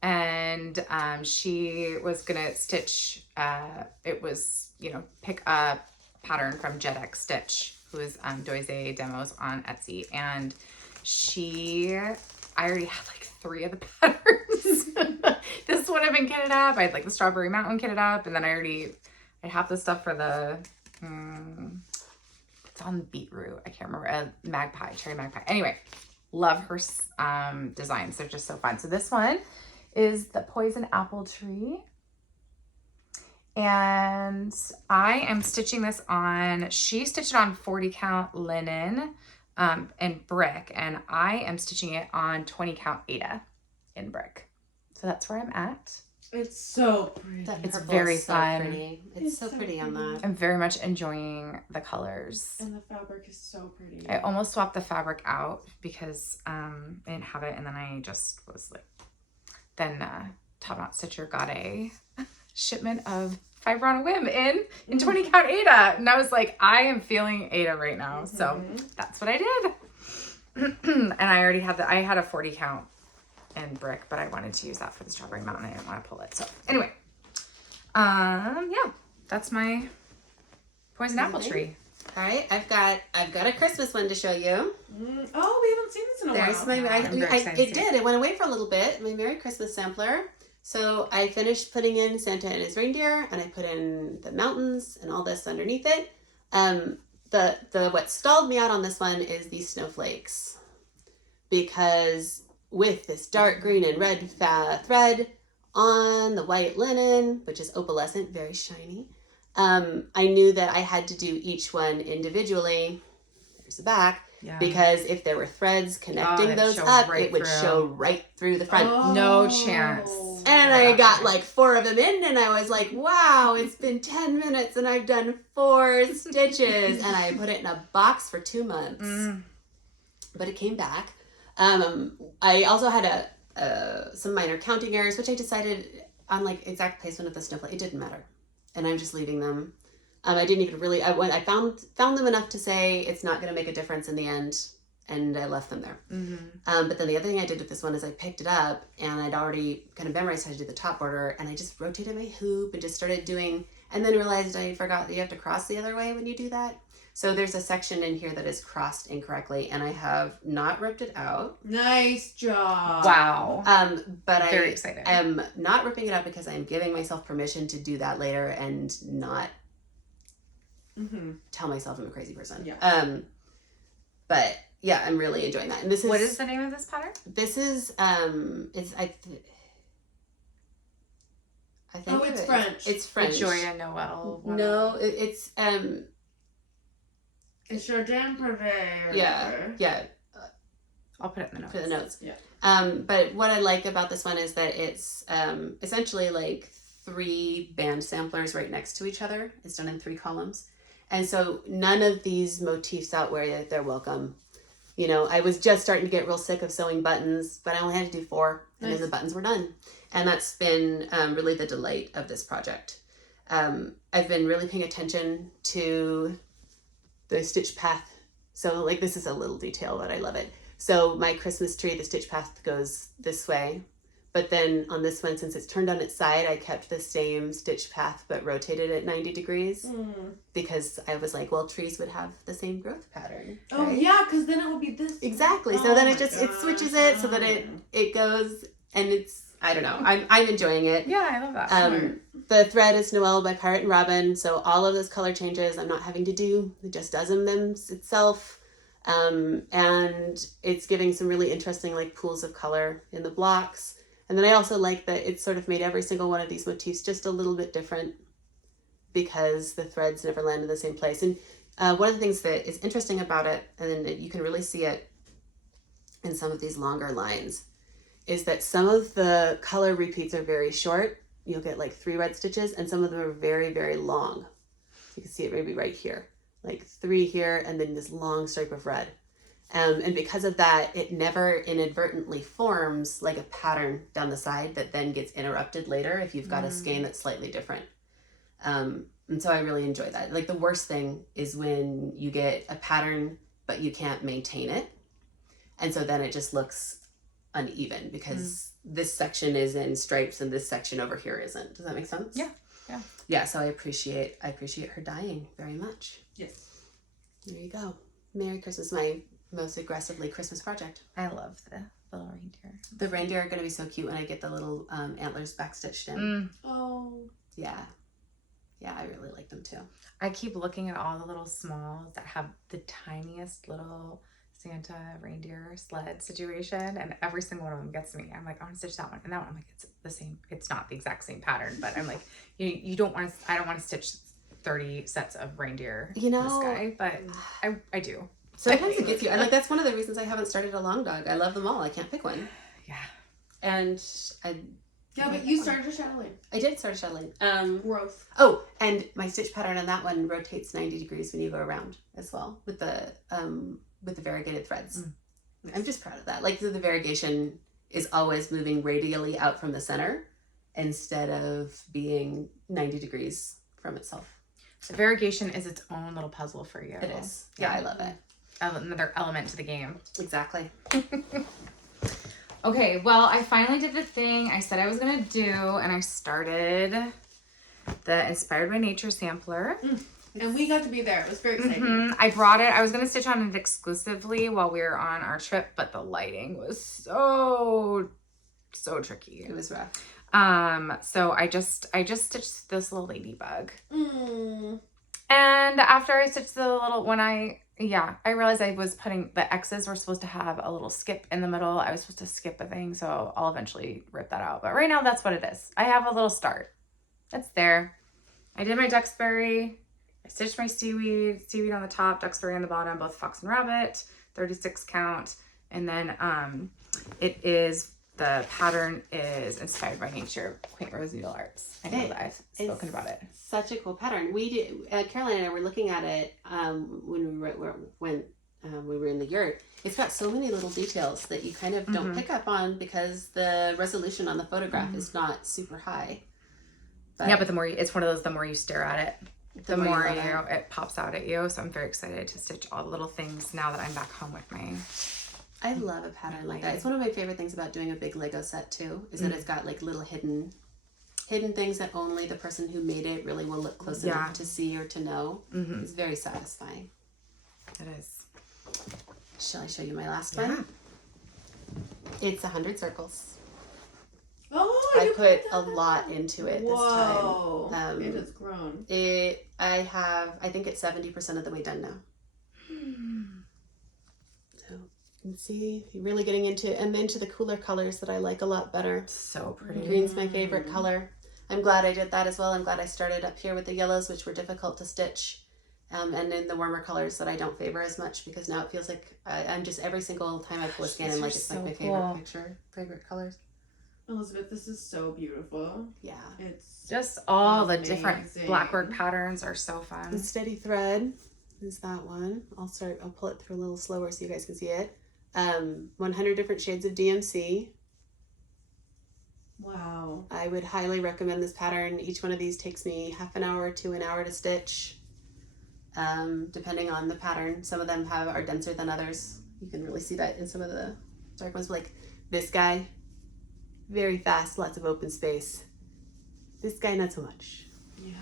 and she was gonna stitch. It was pick a pattern from JetX Stitch, who is Brodeuses demos on Etsy, and I already had like 3 of the patterns. This would have been kitted up. I had like the Strawberry Mountain kitted up, and then I have the stuff for the it's on beetroot. I can't remember. Cherry magpie. Anyway, love her designs. They're just so fun. So this one is the Poison Apple Tree. And I am stitching this on, she stitched it on 40 count linen and brick, and I am stitching it on 20 count Aida in brick. So that's where I'm at. It's so pretty. It's very fun. Pretty. It's so pretty on that. I'm very much enjoying the colors. And the fabric is so pretty. I almost swapped the fabric out because I didn't have it, and then I just was like, then Top Knot Stitcher got a shipment of fiber on a whim in 20 count Aida, and I was like, I am feeling Aida right now. So that's what I did. And I already had I had a 40 count in brick, but I wanted to use that for the Strawberry Mountain. I didn't want to pull it. So anyway, yeah, that's my Poison Apple Tree. All right, I've got a Christmas one to show you. Oh, we haven't seen this in a while. It went away for a little bit. My Merry Christmas sampler. So I finished putting in Santa and his reindeer, and I put in the mountains and all this underneath it. What stalled me out on this one is these snowflakes, because with this dark green and red thread on the white linen, which is opalescent, very shiny, I knew that I had to do each one individually. There's the back. Yeah. Because if there were threads connecting those up, it would show right through the front. No chance. And my I gosh, got yeah. like 4 of them in, and I was like, wow, it's been 10 minutes and I've done 4 stitches. And I put it in a box for 2 months. But it came back. I also had some minor counting errors, which I decided on like exact placement of the snowflake. It didn't matter. And I'm just leaving them. I didn't even really, I found them enough to say it's not going to make a difference in the end. And I left them there. But then the other thing I did with this one is I picked it up and I'd already kind of memorized how to do the top border, and I just rotated my hoop and just started doing, and then realized I forgot that you have to cross the other way when you do that. So there's a section in here that is crossed incorrectly, and I have not ripped it out. Nice job. Wow. But Very exciting. I am not ripping it out because I'm giving myself permission to do that later and not tell myself I'm a crazy person. Yeah. But yeah, I'm really enjoying that. And this is, what is the name of this pattern? This is I think it's French. It's French. Joya Noel. No, it's It's Jardin Prive. yeah. I'll put it in the notes. For the notes. Yeah. But what I like about this one is that it's essentially like 3 band samplers right next to each other. It's done in 3 columns. And so none of these motifs out where they're welcome. You know, I was just starting to get real sick of sewing buttons, but I only had to do 4, and then the buttons were done. And that's been really the delight of this project. I've been really paying attention to the stitch path. So like this is a little detail, but I love it. So my Christmas tree, the stitch path goes this way. But then on this one, since it's turned on its side, I kept the same stitch path, but rotated it 90 degrees because I was like, well, trees would have the same growth pattern. Oh, right? yeah, because then it will be this. Exactly. So then it switches it so that it goes, and it's, I don't know. I'm enjoying it. Yeah, I love that. The thread is Noel by Pirate and Robin. So all of those color changes I'm not having to do. It just does them itself. And it's giving some really interesting like pools of color in the blocks. And then I also like that it's sort of made every single one of these motifs just a little bit different because the threads never land in the same place. And one of the things that is interesting about it, and you can really see it in some of these longer lines, is that some of the color repeats are very short. You'll get like 3 red stitches, and some of them are very, very long. You can see it maybe right here, like 3 here, and then this long stripe of red. And because of that, it never inadvertently forms like a pattern down the side that then gets interrupted later if you've got a skein that's slightly different. And so I really enjoy that. Like the worst thing is when you get a pattern, but you can't maintain it. And so then it just looks uneven because this section is in stripes and this section over here isn't. Does that make sense? Yeah. Yeah. Yeah, so I appreciate her dyeing very much. Yes. There you go. Merry Christmas, my most aggressively Christmas project. I love the little reindeer. The reindeer are going to be so cute when I get the little antlers backstitched in. Oh. Yeah. Yeah, I really like them too. I keep looking at all the little smalls that have the tiniest little Santa reindeer sled situation, and every single one of them gets me. I'm like, I want to stitch that one and that one. I'm like, it's the same. It's not the exact same pattern, but I'm like, you don't want to. I don't want to stitch 30 sets of reindeer. You know, this guy, but I do. Sometimes it gets you. And like that's one of the reasons I haven't started a long dog. I love them all. I can't pick one. Yeah. And Yeah, but you started a chatteling. I did start a shuttling. Growth. Oh, and my stitch pattern on that one rotates 90 degrees when you go around as well with the variegated threads. I'm just proud of that. Like the variegation is always moving radially out from the center instead of being 90 degrees from itself. The variegation is its own little puzzle for you. It is. Yeah, I love it. Another element to the game. Exactly. Okay, well, I finally did the thing I said I was going to do, and I started the Inspired by Nature sampler. And we got to be there. It was very exciting. I brought it. I was going to stitch on it exclusively while we were on our trip, but the lighting was so tricky. It was rough. So I just stitched this little ladybug. Mm. And after I stitched the little, I realized I was putting, the X's were supposed to have a little skip in the middle. I was supposed to skip a thing, so I'll eventually rip that out. But right now, that's what it is. I have a little start. It's there. I did my Duxbury. I stitched my seaweed on the top, Duxbury on the bottom, both fox and rabbit, 36 count. And then it is the pattern is inspired by nature, Quaintrose Needle Arts. I know that I've spoken about it. Such a cool pattern. We did. Caroline and I were looking at it when we were in the yurt. It's got so many little details that you kind of don't pick up on because the resolution on the photograph is not super high. But the more it's one of those, the more you stare at it, the more it pops out at you. So I'm very excited to stitch all the little things now that I'm back home with my. I love a pattern like that. It's one of my favorite things about doing a big Lego set too, is that it's got like little hidden things that only the person who made it really will look close enough to see or to know. It's very satisfying. It is. Shall I show you my last one? It's 100 circles. Oh, I put a lot into it this time. Whoa, it has grown. I think it's 70% of the way done now. So you can see, you're really getting into the cooler colors that I like a lot better. So pretty. Green's my favorite color. I'm glad I did that as well. I'm glad I started up here with the yellows, which were difficult to stitch. And in the warmer colors that I don't favor as much, because now it feels like I'm just, every single time I pull a scan, I'm like, it's like my favorite colors. Elizabeth, this is so beautiful. Yeah. It's just all amazing. The different blackwork patterns are so fun. The steady thread is that one. I'll pull it through a little slower so you guys can see it. 100 different shades of DMC. Wow. I would highly recommend this pattern. Each one of these takes me half an hour to an hour to stitch. Depending on the pattern. Some of them are denser than others. You can really see that in some of the dark ones, like this guy. Very fast, lots of open space. This guy, not so much. Yeah.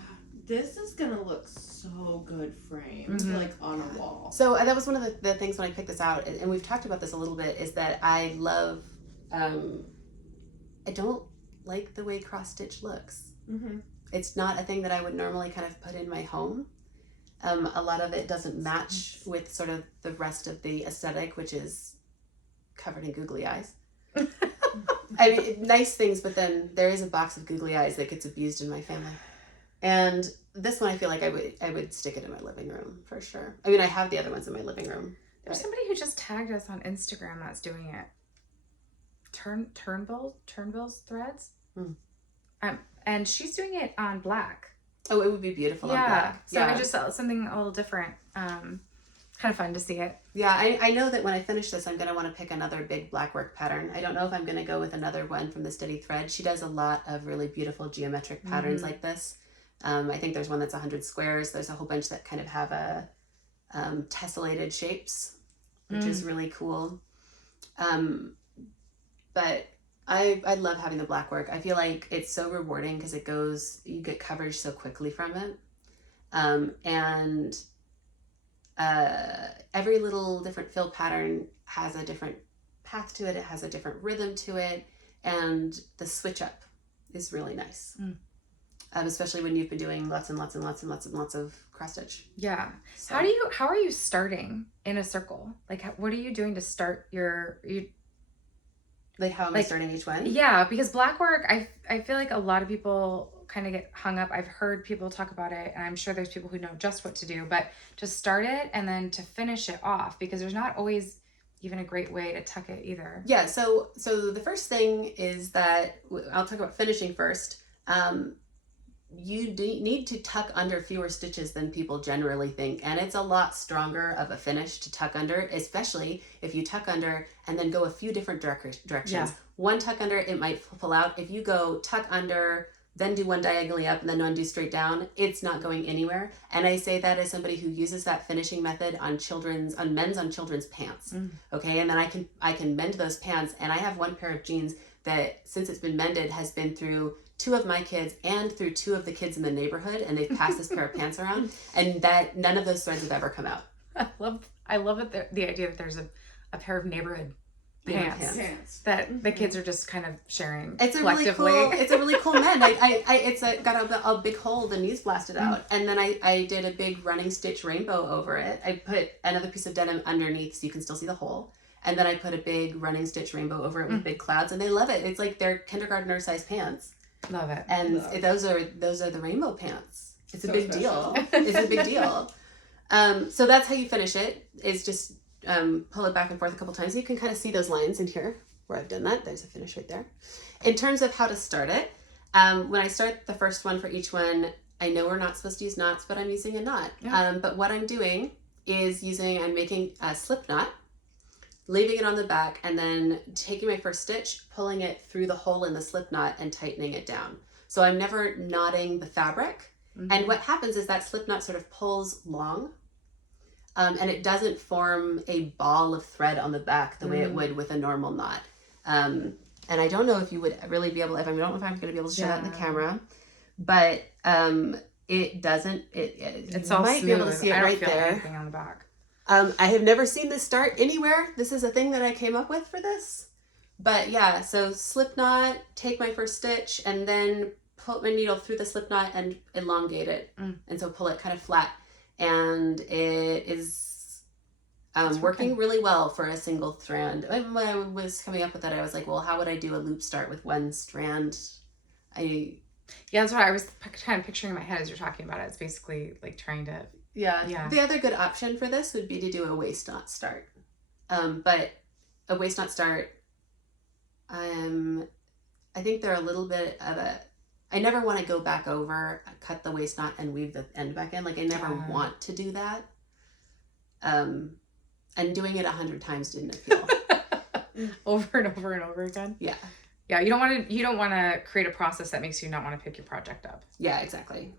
This is gonna look so good framed, like on a wall. So that was one of the things when I picked this out, and we've talked about this a little bit, is that I love, I don't like the way cross stitch looks. It's not a thing that I would normally kind of put in my home. A lot of it doesn't match with sort of the rest of the aesthetic, which is covered in googly eyes. I mean, nice things, but then there is a box of googly eyes that gets abused in my family. And this one, I feel like I would stick it in my living room for sure. I mean, I have the other ones in my living room. There's somebody who just tagged us on Instagram that's doing it. Turnbull's threads. And she's doing it on black. Oh, it would be beautiful on black. So I just thought something a little different. Kind of fun to see it. Yeah, I know that when I finish this, I'm going to want to pick another big black work pattern. I don't know if I'm going to go with another one from the Steady Thread. She does a lot of really beautiful geometric patterns like this. I think there's one that's 100 squares. There's a whole bunch that kind of have a tessellated shapes, which is really cool. But I love having the black work. I feel like it's so rewarding because you get coverage so quickly from it. And every little different fill pattern has a different path to it. It has a different rhythm to it. And the switch up is really nice. Especially when you've been doing lots and lots and lots and lots and lots of cross stitch. Yeah. So. How are you starting in a circle? Like, what are you doing to start like how am I starting each one? Yeah, because black work, I feel like a lot of people kind of get hung up. I've heard people talk about it, and I'm sure there's people who know just what to do, but to start it and then to finish it off, because there's not always even a great way to tuck it either. Yeah, so the first thing is that, I'll talk about finishing first. You need to tuck under fewer stitches than people generally think, and it's a lot stronger of a finish to tuck under, especially if you tuck under and then go a few different directions. Yeah. One tuck under, it might pull out. If you go tuck under, then do one diagonally up and then one do straight down, it's not going anywhere. And I say that as somebody who uses that finishing method on men's on children's pants. Okay, and then I can mend those pants, and I have one pair of jeans that, since it's been mended, has been through 2 of my kids and through 2 of the kids in the neighborhood, and they've passed this pair of pants around, and that none of those threads have ever come out. I love it, the idea that there's a pair of neighborhood pants that the kids are just kind of sharing collectively. It's a really cool mend. It's got a big hole, the knees blasted out, and then I did a big running stitch rainbow over it. I put another piece of denim underneath so you can still see the hole. And then I put a big running stitch rainbow over it with big clouds, and they love it. It's like they're kindergartner size pants. Love it. And those are the rainbow pants. It's a big deal. It's a big deal. So that's how you finish it, is just pull it back and forth a couple times. You can kind of see those lines in here. where I've done that. There's a finish right there. In terms of how to start it, when I start the first one for each one, I know we're not supposed to use knots, but I'm using a knot. Yeah. But what I'm doing is I'm making a slip knot, leaving it on the back, and then taking my first stitch, pulling it through the hole in the slip knot and tightening it down. So I'm never knotting the fabric. Mm-hmm. And what happens is that slip knot sort of pulls long, and it doesn't form a ball of thread on the back the way it would with a normal knot. And I don't know if you would really be able, I don't know if I'm going to be able to show that in the camera, but it doesn't, it's all might smooth. Be able to see it right there. Anything on the back. I have never seen this start anywhere. This is a thing that I came up with for this. But yeah, so slip knot, take my first stitch, and then put my needle through the slip knot and elongate it. And so pull it kind of flat. And it is working really well for a single strand. When I was coming up with that, I was like, well, how would I do a loop start with one strand? Yeah, that's what I was kind of picturing in my head as you're talking about it. It's basically like trying to... Yeah. The other good option for this would be to do a waist knot start. But a waist knot start, I think they're a little bit of a... I never want to go back over, cut the waist knot, and weave the end back in. Like, I never want to do that. And doing it 100 times didn't appeal. Over and over and over again. Yeah. Yeah, you don't want to create a process that makes you not want to pick your project up. Yeah, exactly.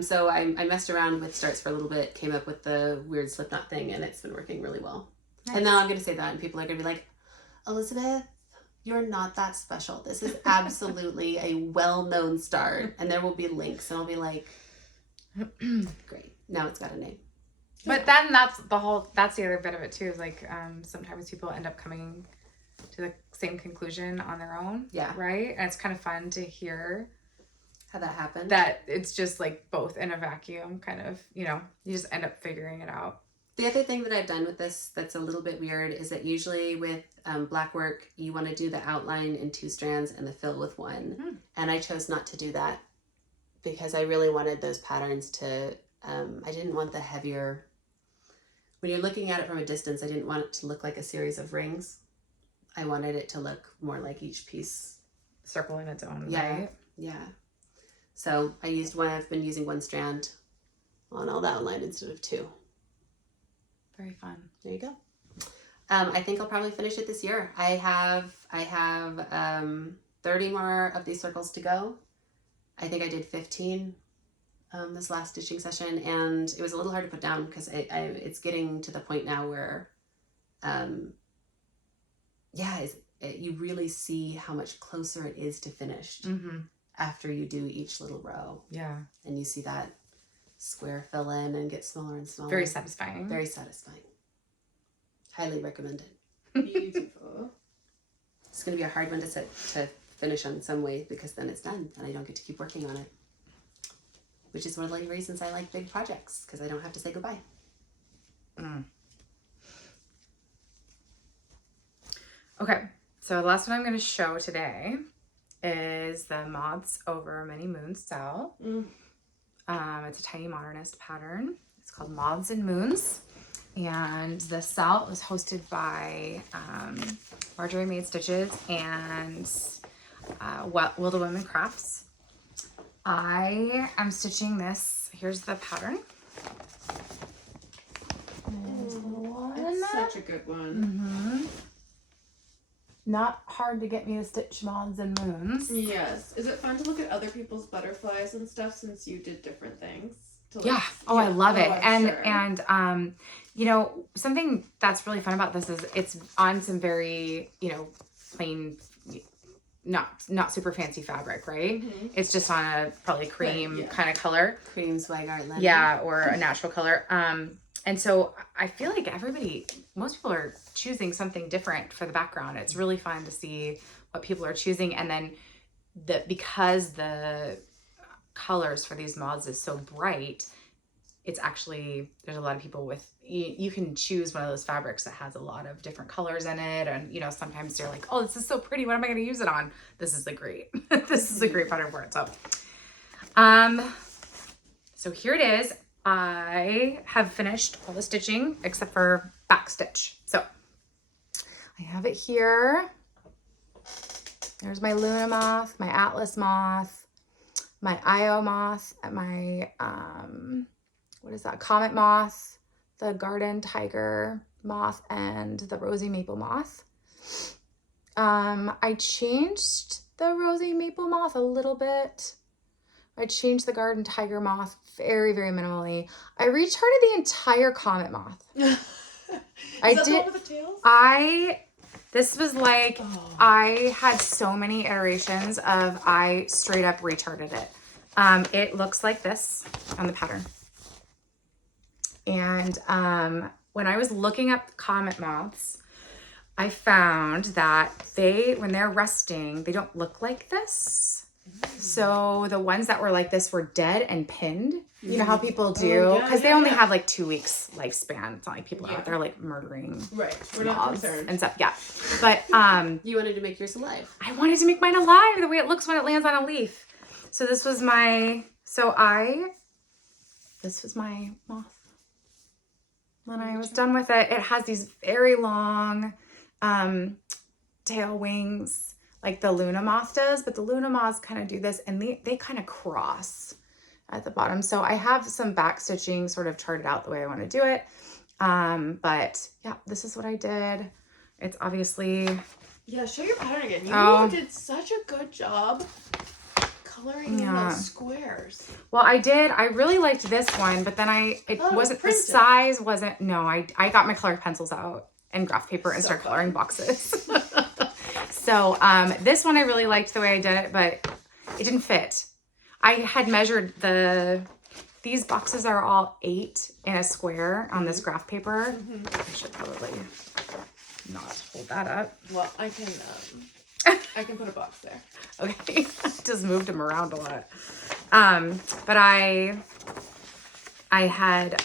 So I messed around with starts for a little bit, came up with the weird slip knot thing, and it's been working really well. Nice. And now I'm going to say that, and people are going to be like, Elizabeth, you're not that special. This is absolutely a well-known start. And there will be links, and I'll be like, great. Now it's got a name. But then that's the other bit of it too, is like sometimes people end up coming to the same conclusion on their own. Yeah. Right? And it's kind of fun to hear how that happened. That it's just like both in a vacuum, kind of, you just end up figuring it out. The other thing that I've done with this that's a little bit weird is that usually with black work, you want to do the outline in 2 strands and the fill with 1. And I chose not to do that because I really wanted those patterns to, I didn't want the heavier, when you're looking at it from a distance, I didn't want it to look like a series of rings. I wanted it to look more like each piece. Circle in its own way. Yeah. So I've been using 1 strand on all the outline instead of 2. Very fun. There you go. I think I'll probably finish it this year. I have 30 more of these circles to go. I think I did 15 this last stitching session, and it was a little hard to put down because it's getting to the point now where, you really see how much closer it is to finished after you do each little row. Yeah. And you see that square fill in and get smaller and smaller. Very satisfying. Very satisfying. Highly recommended. Beautiful. It's going to be a hard one to finish on some way because then it's done and I don't get to keep working on it. Which is one of the reasons I like big projects, because I don't have to say goodbye. Okay, so the last one I'm going to show today is the Moths Over Many Moons cell. It's a tiny modernist pattern. It's called Moths and Moons. And the cell was hosted by Marjorie Made Stitches and Will the Women Crafts. I am stitching this. Here's the pattern. It's such a good one. Not hard to get me to stitch Moths and Moons. Yes. Is it fun to look at other people's butterflies and stuff since you did different things? I love it. I'm and something that's really fun about this is it's on some very, plain, not super fancy fabric, right? It's just on a probably cream kind of color. Cream Zweigart lemon. Yeah, or a natural color. And so I feel like most people are choosing something different for the background. It's really fun to see what people are choosing. And then because the colors for these moths is so bright, it's actually, there's a lot of people with, you can choose one of those fabrics that has a lot of different colors in it. And, sometimes you're like, oh, this is so pretty. What am I going to use it on? This is a great pattern for it. So here it is. I have finished all the stitching except for back stitch. So I have it here. There's my Luna moth, my Atlas moth, my Io moth, my, what is that? Comet moth, the garden tiger moth, and the rosy maple moth. I changed the rosy maple moth a little bit. I changed the garden tiger moth very, very minimally. I recharted the entire comet moth. I did. The one with the tails? This was like, I had so many iterations of I straight up recharted it. It looks like this on the pattern. And when I was looking up comet moths, I found that when they're resting, they don't look like this. So the ones that were like this were dead and pinned. You know how people do? Because they only have like 2 weeks lifespan. It's not like people out there like murdering We're not concerned. and stuff. Yeah. But you wanted to make yours alive. I wanted to make mine alive the way it looks when it lands on a leaf. So this was my this was my moth. When I was done with it, it has these very long tail wings like the Luna moth does, but the Luna moths kind of do this and they kind of cross at the bottom. So I have some back stitching sort of charted out the way I want to do it. But yeah, this is what I did. It's obviously... Yeah, show your pattern again. You did such a good job coloring in those squares. Well, I did. I really liked this one, but then the size wasn't, no, I got my colored pencils out and graph paper and started coloring boxes. So this one I really liked the way I did it, but it didn't fit. I had measured these boxes are all 8 in a square on this graph paper. I should probably not hold that up. Well, I can put a box there. Okay, just moved them around a lot. But I had,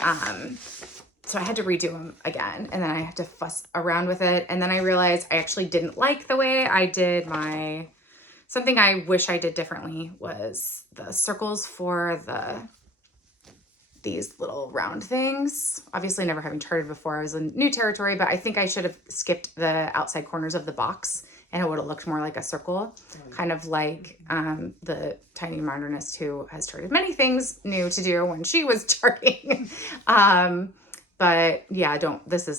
so I had to redo them again, and then I had to fuss around with it. And then I realized I actually didn't like the way I did something I wish I did differently was the circles for these little round things. Obviously never having charted before, I was in new territory, but I think I should have skipped the outside corners of the box and it would have looked more like a circle, kind of like the tiny modernist who has charted many things new to do when she was charting. But yeah,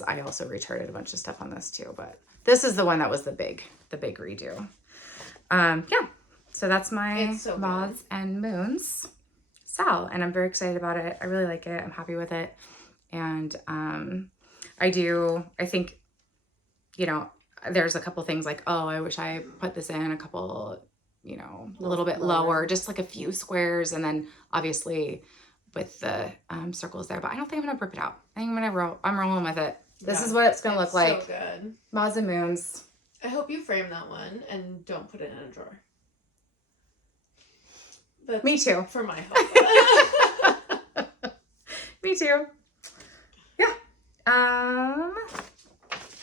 I also recharted a bunch of stuff on this too, but this is the one that was the big redo. Yeah, so that's my Moths and Moons Sal, and I'm very excited about it. I really like it. I'm happy with it. And I think, there's a couple things like, oh, I wish I put this in a couple, a little bit lower, just like a few squares. And then obviously with the circles there, but I don't think I'm going to rip it out. I think I'm rolling with it. This is what it's going to look like. So good. Moths and Moons. I hope you frame that one and don't put it in a drawer. That's me too. For my hope. Me too. Yeah.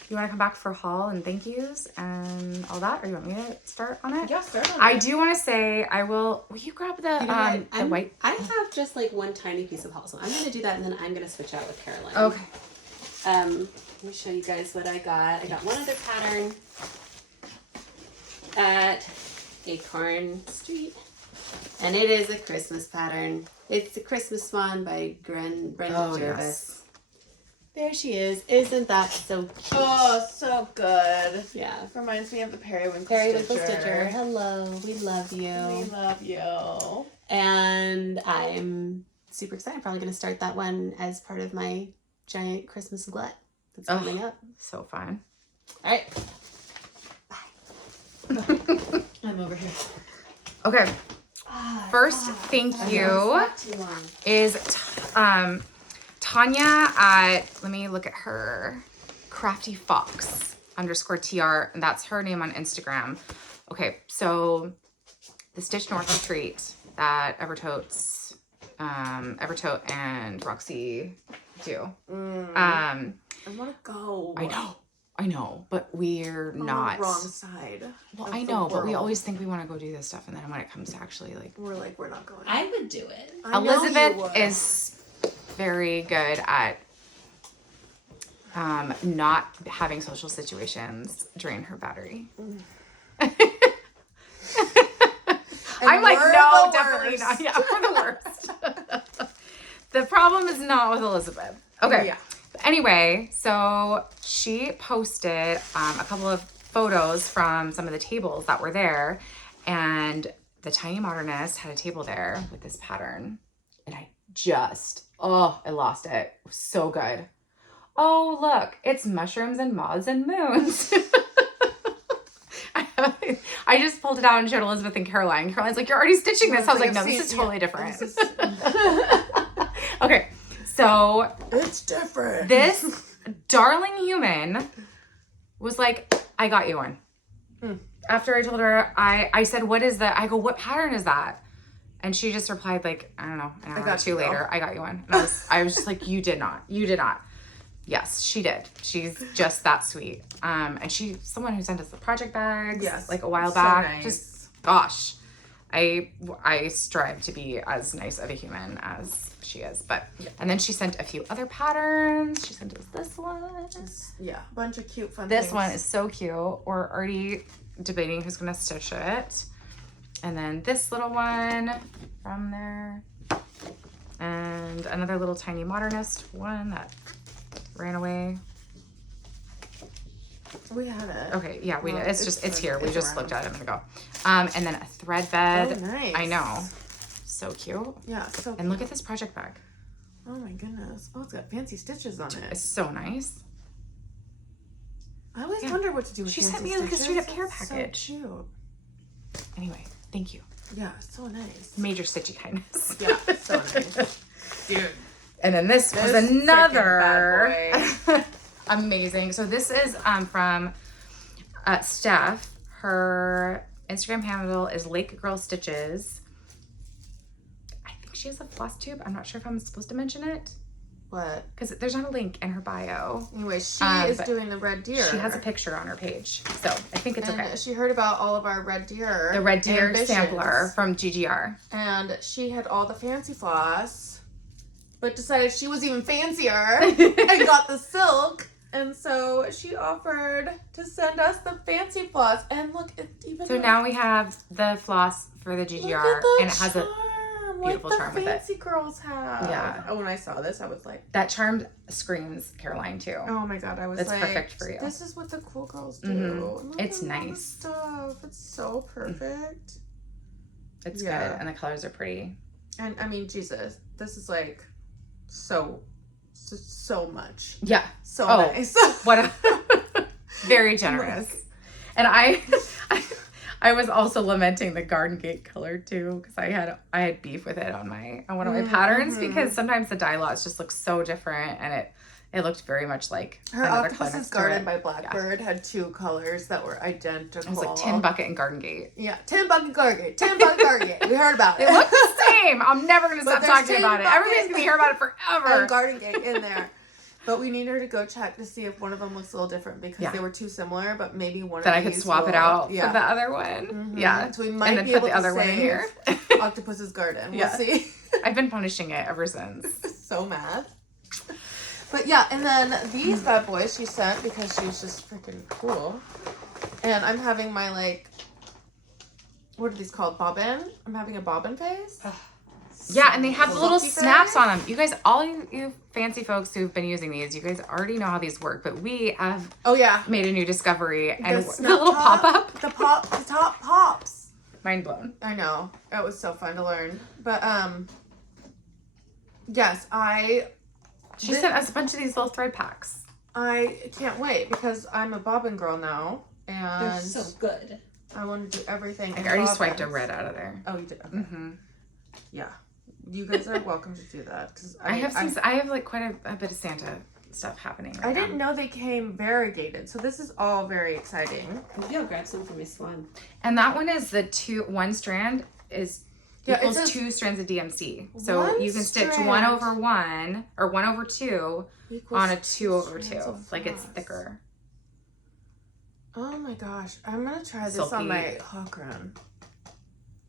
You want to come back for haul and thank yous and all that, or you want me to start on it? Yeah, start on it. I do want to say will you grab the white? I have just like one tiny piece of haul, so I'm going to do that and then I'm going to switch out with Caroline. Okay. Let me show you guys what I got. I got one other pattern at Acorn Street, and it is a Christmas pattern. It's the Christmas Swan by Brenda Jervis. Yes. There she is. Isn't that so cute? Oh, so good. Yeah. Reminds me of the Periwinkle Stitcher. Hello. We love you. We love you. And I'm super excited. I'm probably going to start that one as part of my giant Christmas glut that's coming up. So fun. All right. Bye. I'm over here. Okay. First thank you is Tanya at, let me look at her, Crafty Fox _TR, and that's her name on Instagram. Okay, so the Stitch North retreat that Evertote and Roxy do. I want to go. I know, but we're not. On the wrong side. Well, I know, but we always think we want to go do this stuff, and then when it comes to actually we're not going. I would do it. Elizabeth is very good at not having social situations drain her battery. I'm like, we're no, the definitely worst. not. Yeah, we're the worst. The problem is not with Elizabeth. Okay. Yeah. Anyway, so she posted a couple of photos from some of the tables that were there, and the Tiny Modernist had a table there with this pattern, and I lost it. It was so good. Oh, look, it's mushrooms and moths and moons. I just pulled it out and showed Elizabeth and Caroline. Caroline's like, you're already stitching this. I was like, no, this is totally different. Okay, so It's different. this darling human was like, I got you one. After I told her, I said, what is that? I go, what pattern is that? And she just replied like, I don't know, an hour or two later, I got you one. And I was just like, you did not. Yes, she did. She's just that sweet. And she's someone who sent us the project bags like a while back. Nice. Just, gosh, I strive to be as nice of a human as she is. But, and then she sent a few other patterns. She sent us this one. Yeah, a bunch of cute fun This things. one is so cute. We're already debating who's going to stitch it. And then this little one from there. And another little Tiny Modernist one that ran away. We have it. Okay, yeah, we Well, did. It's here. We just around. looked at it a minute ago. And then a thread bed. Oh, nice. I know. So cute. Yeah, so And look at this project bag. Oh my goodness. Oh, it's got fancy stitches on it. It's so nice. I always wonder what to do with She fancy sent me like a stitches. straight up care It's package. So cute. Anyway, thank you. Yeah, so nice. Major stitchy kindness. Yeah, so nice. Dude. And then this was This another freaking bad amazing. So this is from Steph. Her Instagram handle is Lake Girl Stitches. I think she has a floss tube. I'm not sure if I'm supposed to mention it What? because there's not a link in her bio. Anyway, she is but doing the red deer. She has a picture on her page, so I think it's and okay. she heard about all of our red deer. The red deer ambitions. sampler from GGR. And she had all the fancy floss, but decided she was even fancier and got the silk. And so she offered to send us the fancy floss. And look, it even. So now we have the floss for the GGR, and it has a beautiful charm with it. Fancy girls have. Yeah. Oh, when I saw this, I was like, that charm screams Caroline too. oh my god, I was That's like, perfect for you. This is what the cool girls do. Mhm. Look It's at all the nice. stuff. It's so perfect. It's Yeah. good, and the colors are pretty. And I mean, Jesus, this is like so much. Yeah. So Oh. nice. What a very generous. And I was also lamenting the garden gate color too, because I had beef with it on one of my patterns because sometimes the dye lots just look so different, and it looked very much like Her another color Octopus's next to Garden it. by Blackbird had two colors that were identical. It was like Tin Bucket and Garden Gate. Yeah, Tin Bucket Garden Gate. Tin Bucket Garden Gate. We heard about it. It looked the same. I'm never gonna But stop there's talking Tin about it. Bucket Everybody's gonna hear about it forever. And Garden Gate in there. But we need her to go check to see if one of them looks a little different because they were too similar, but maybe one Then of I could these swap it will- out for yeah. the other one. Mhm. Yeah. So we might and then be put able the to other one in save here. Octopus's Garden. We'll Yeah. see. I've been punishing it ever since. So mad. But yeah, and then these bad boys she sent because she was just freaking cool. And I'm having my what are these called? Bobbin? I'm having a bobbin phase. Yeah, and they have the little Lucky snaps guys. on them. You guys, all you fancy folks who've been using these, you guys already know how these work, but we have Oh yeah. made a new discovery. And the snap little top, pop-up, The top pops. mind blown. I know. It was so fun to learn. But yes, I She sent us a bunch of these little thread packs. can't wait because I'm a bobbin girl now. And They're so good. I want to do everything. I in already swiped a bobbins. red out of there. Oh, you did? Okay. Mm-hmm. Yeah. You guys are welcome to do that. Cause I have like quite a bit of Santa stuff happening right I now. didn't know they came variegated, so this is all very exciting. Maybe I'll grab some for my salon. And that one is one strand is equals it says 2 strands of DMC. So one you can stitch strand 1/1 or 1/2 Equals on a 2/2. strands of Like it's floss. thicker. Oh my gosh. I'm going to try this Silky. on my Haw Run.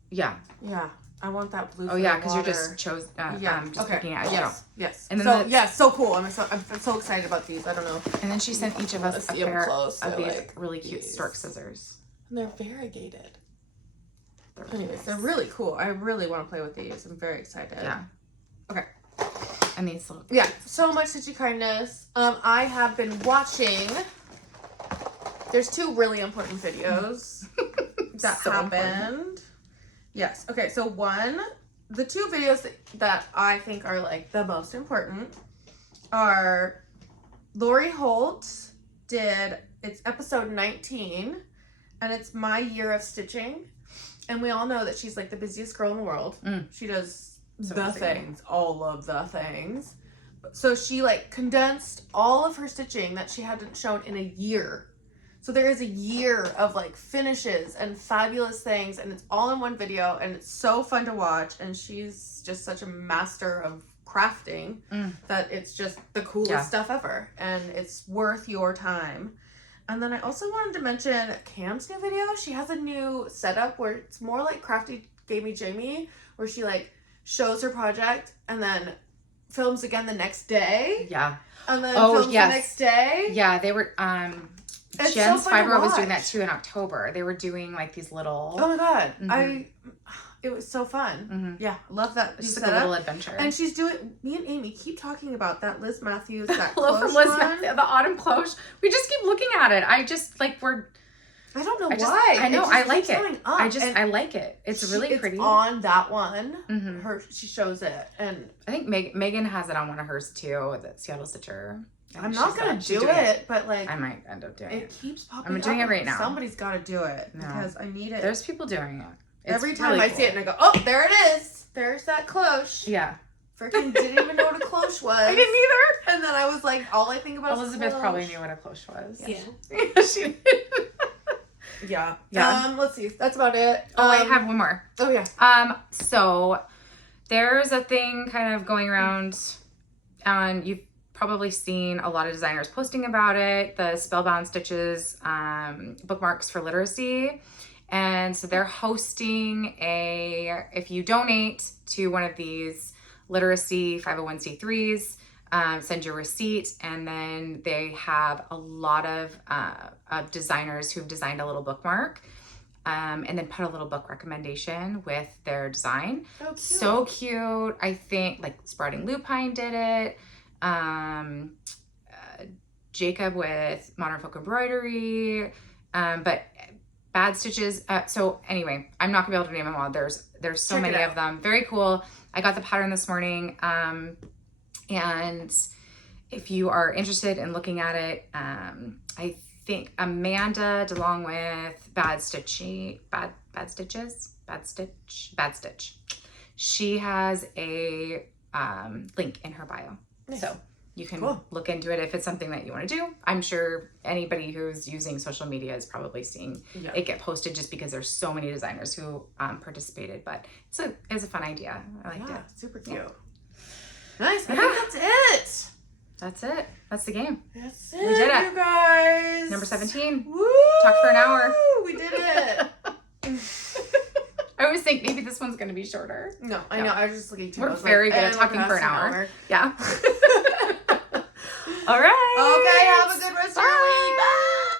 Yeah. Yeah. I want that blue. Oh for yeah, the because you're water. just just Okay. picking it as you Yes. go. Yes. And then so the- yeah, so cool. I'm so excited about these. I don't know. And then she sent each of us Let's a see 'em pair close. of They're these like really cute these. stork scissors. And they're variegated. Anyways, they're really cool. I really want to play with these. I'm very excited. Yeah. Okay. And these little. Yeah, so much stitchy kindness. I have been watching. There's 2 really important videos that So happened. important. Yes. Okay, so the 2 videos that I think are like the most important are Lori Holt did, it's episode 19, and it's my year of stitching. And we all know that she's like the busiest girl in the world. She does So the busy. things, all of the things. So she like condensed all of her stitching that she hadn't shown in a year. So there is a year of like finishes and fabulous things, and it's all in one video, and it's so fun to watch. And she's just such a master of crafting that it's just the coolest stuff ever, and it's worth your time. And then I also wanted to mention Cam's new video. She has a new setup where it's more like Crafty Gamey Jamie, where she like shows her project and then films again the next day. Yeah. And then films the next day. Yeah, they were It's Jen's so fun to Fiber was doing watch. that too in October. They were doing like these little Oh my god. It was so fun. Yeah, love that. It's just new like a setup. little adventure. And she's doing, me and Aimee keep talking about that Liz Matthews, that Hello from cloche Liz one. Matthews, the autumn cloche. We just keep looking at it. I just like I don't know I just- why. I know, just I like keeps it. going up. And I like it. It's really pretty. It's on that one. Mhm. She shows it, and I think Megan has it on one of hers too, the Seattle Stitcher. I'm not gonna she's do doing it, but like I might end up doing it it. keeps popping. I'm doing up. it right now. Somebody's got to do it No. because I need it. There's people doing it. It's Every time really I see it, and I go, "Oh, there it is. There's that cloche." Yeah. Freaking didn't even know what a cloche was. I didn't either. And then I was like, all I think about Elizabeth is probably cloche. knew what a cloche was. Yeah. She did. Yeah. Yeah. Let's see. That's about it. Oh, I have one more. Oh yeah. So there's a thing kind of going around, and you've probably seen a lot of designers posting about it, the Spellbound Stitches bookmarks for literacy. And so they're hosting if you donate to one of these literacy 501c3s, send your receipt, and then they have a lot of designers who've designed a little bookmark, and then put a little book recommendation with their design. Oh, cute. So cute. I think like Sprouting Lupine did it. Jacob with Modern Folk Embroidery, but Bad Stitches. So anyway, I'm not gonna be able to name them all. There's so Check it many out. of them. Very cool. I got the pattern this morning. And if you are interested in looking at it, I think Amanda, along with Bad Stitch. She has a link in her bio. Nice. So you can Cool. look into it if it's something that you want to do. I'm sure anybody who's using social media is probably seeing Yeah. it get posted just because there's so many designers who participated. But it's a fun idea. I liked Yeah, it. super cute. Nice. I Yeah. think that's it. That's it. That's the game. That's it, We did it. you guys. Number 17. Woo! Talked for an hour. We did it. I always think maybe this one's going to be shorter. No, I No. know. I was just looking too. We're I was very like, good at we're talking for an past hour. Yeah. All right.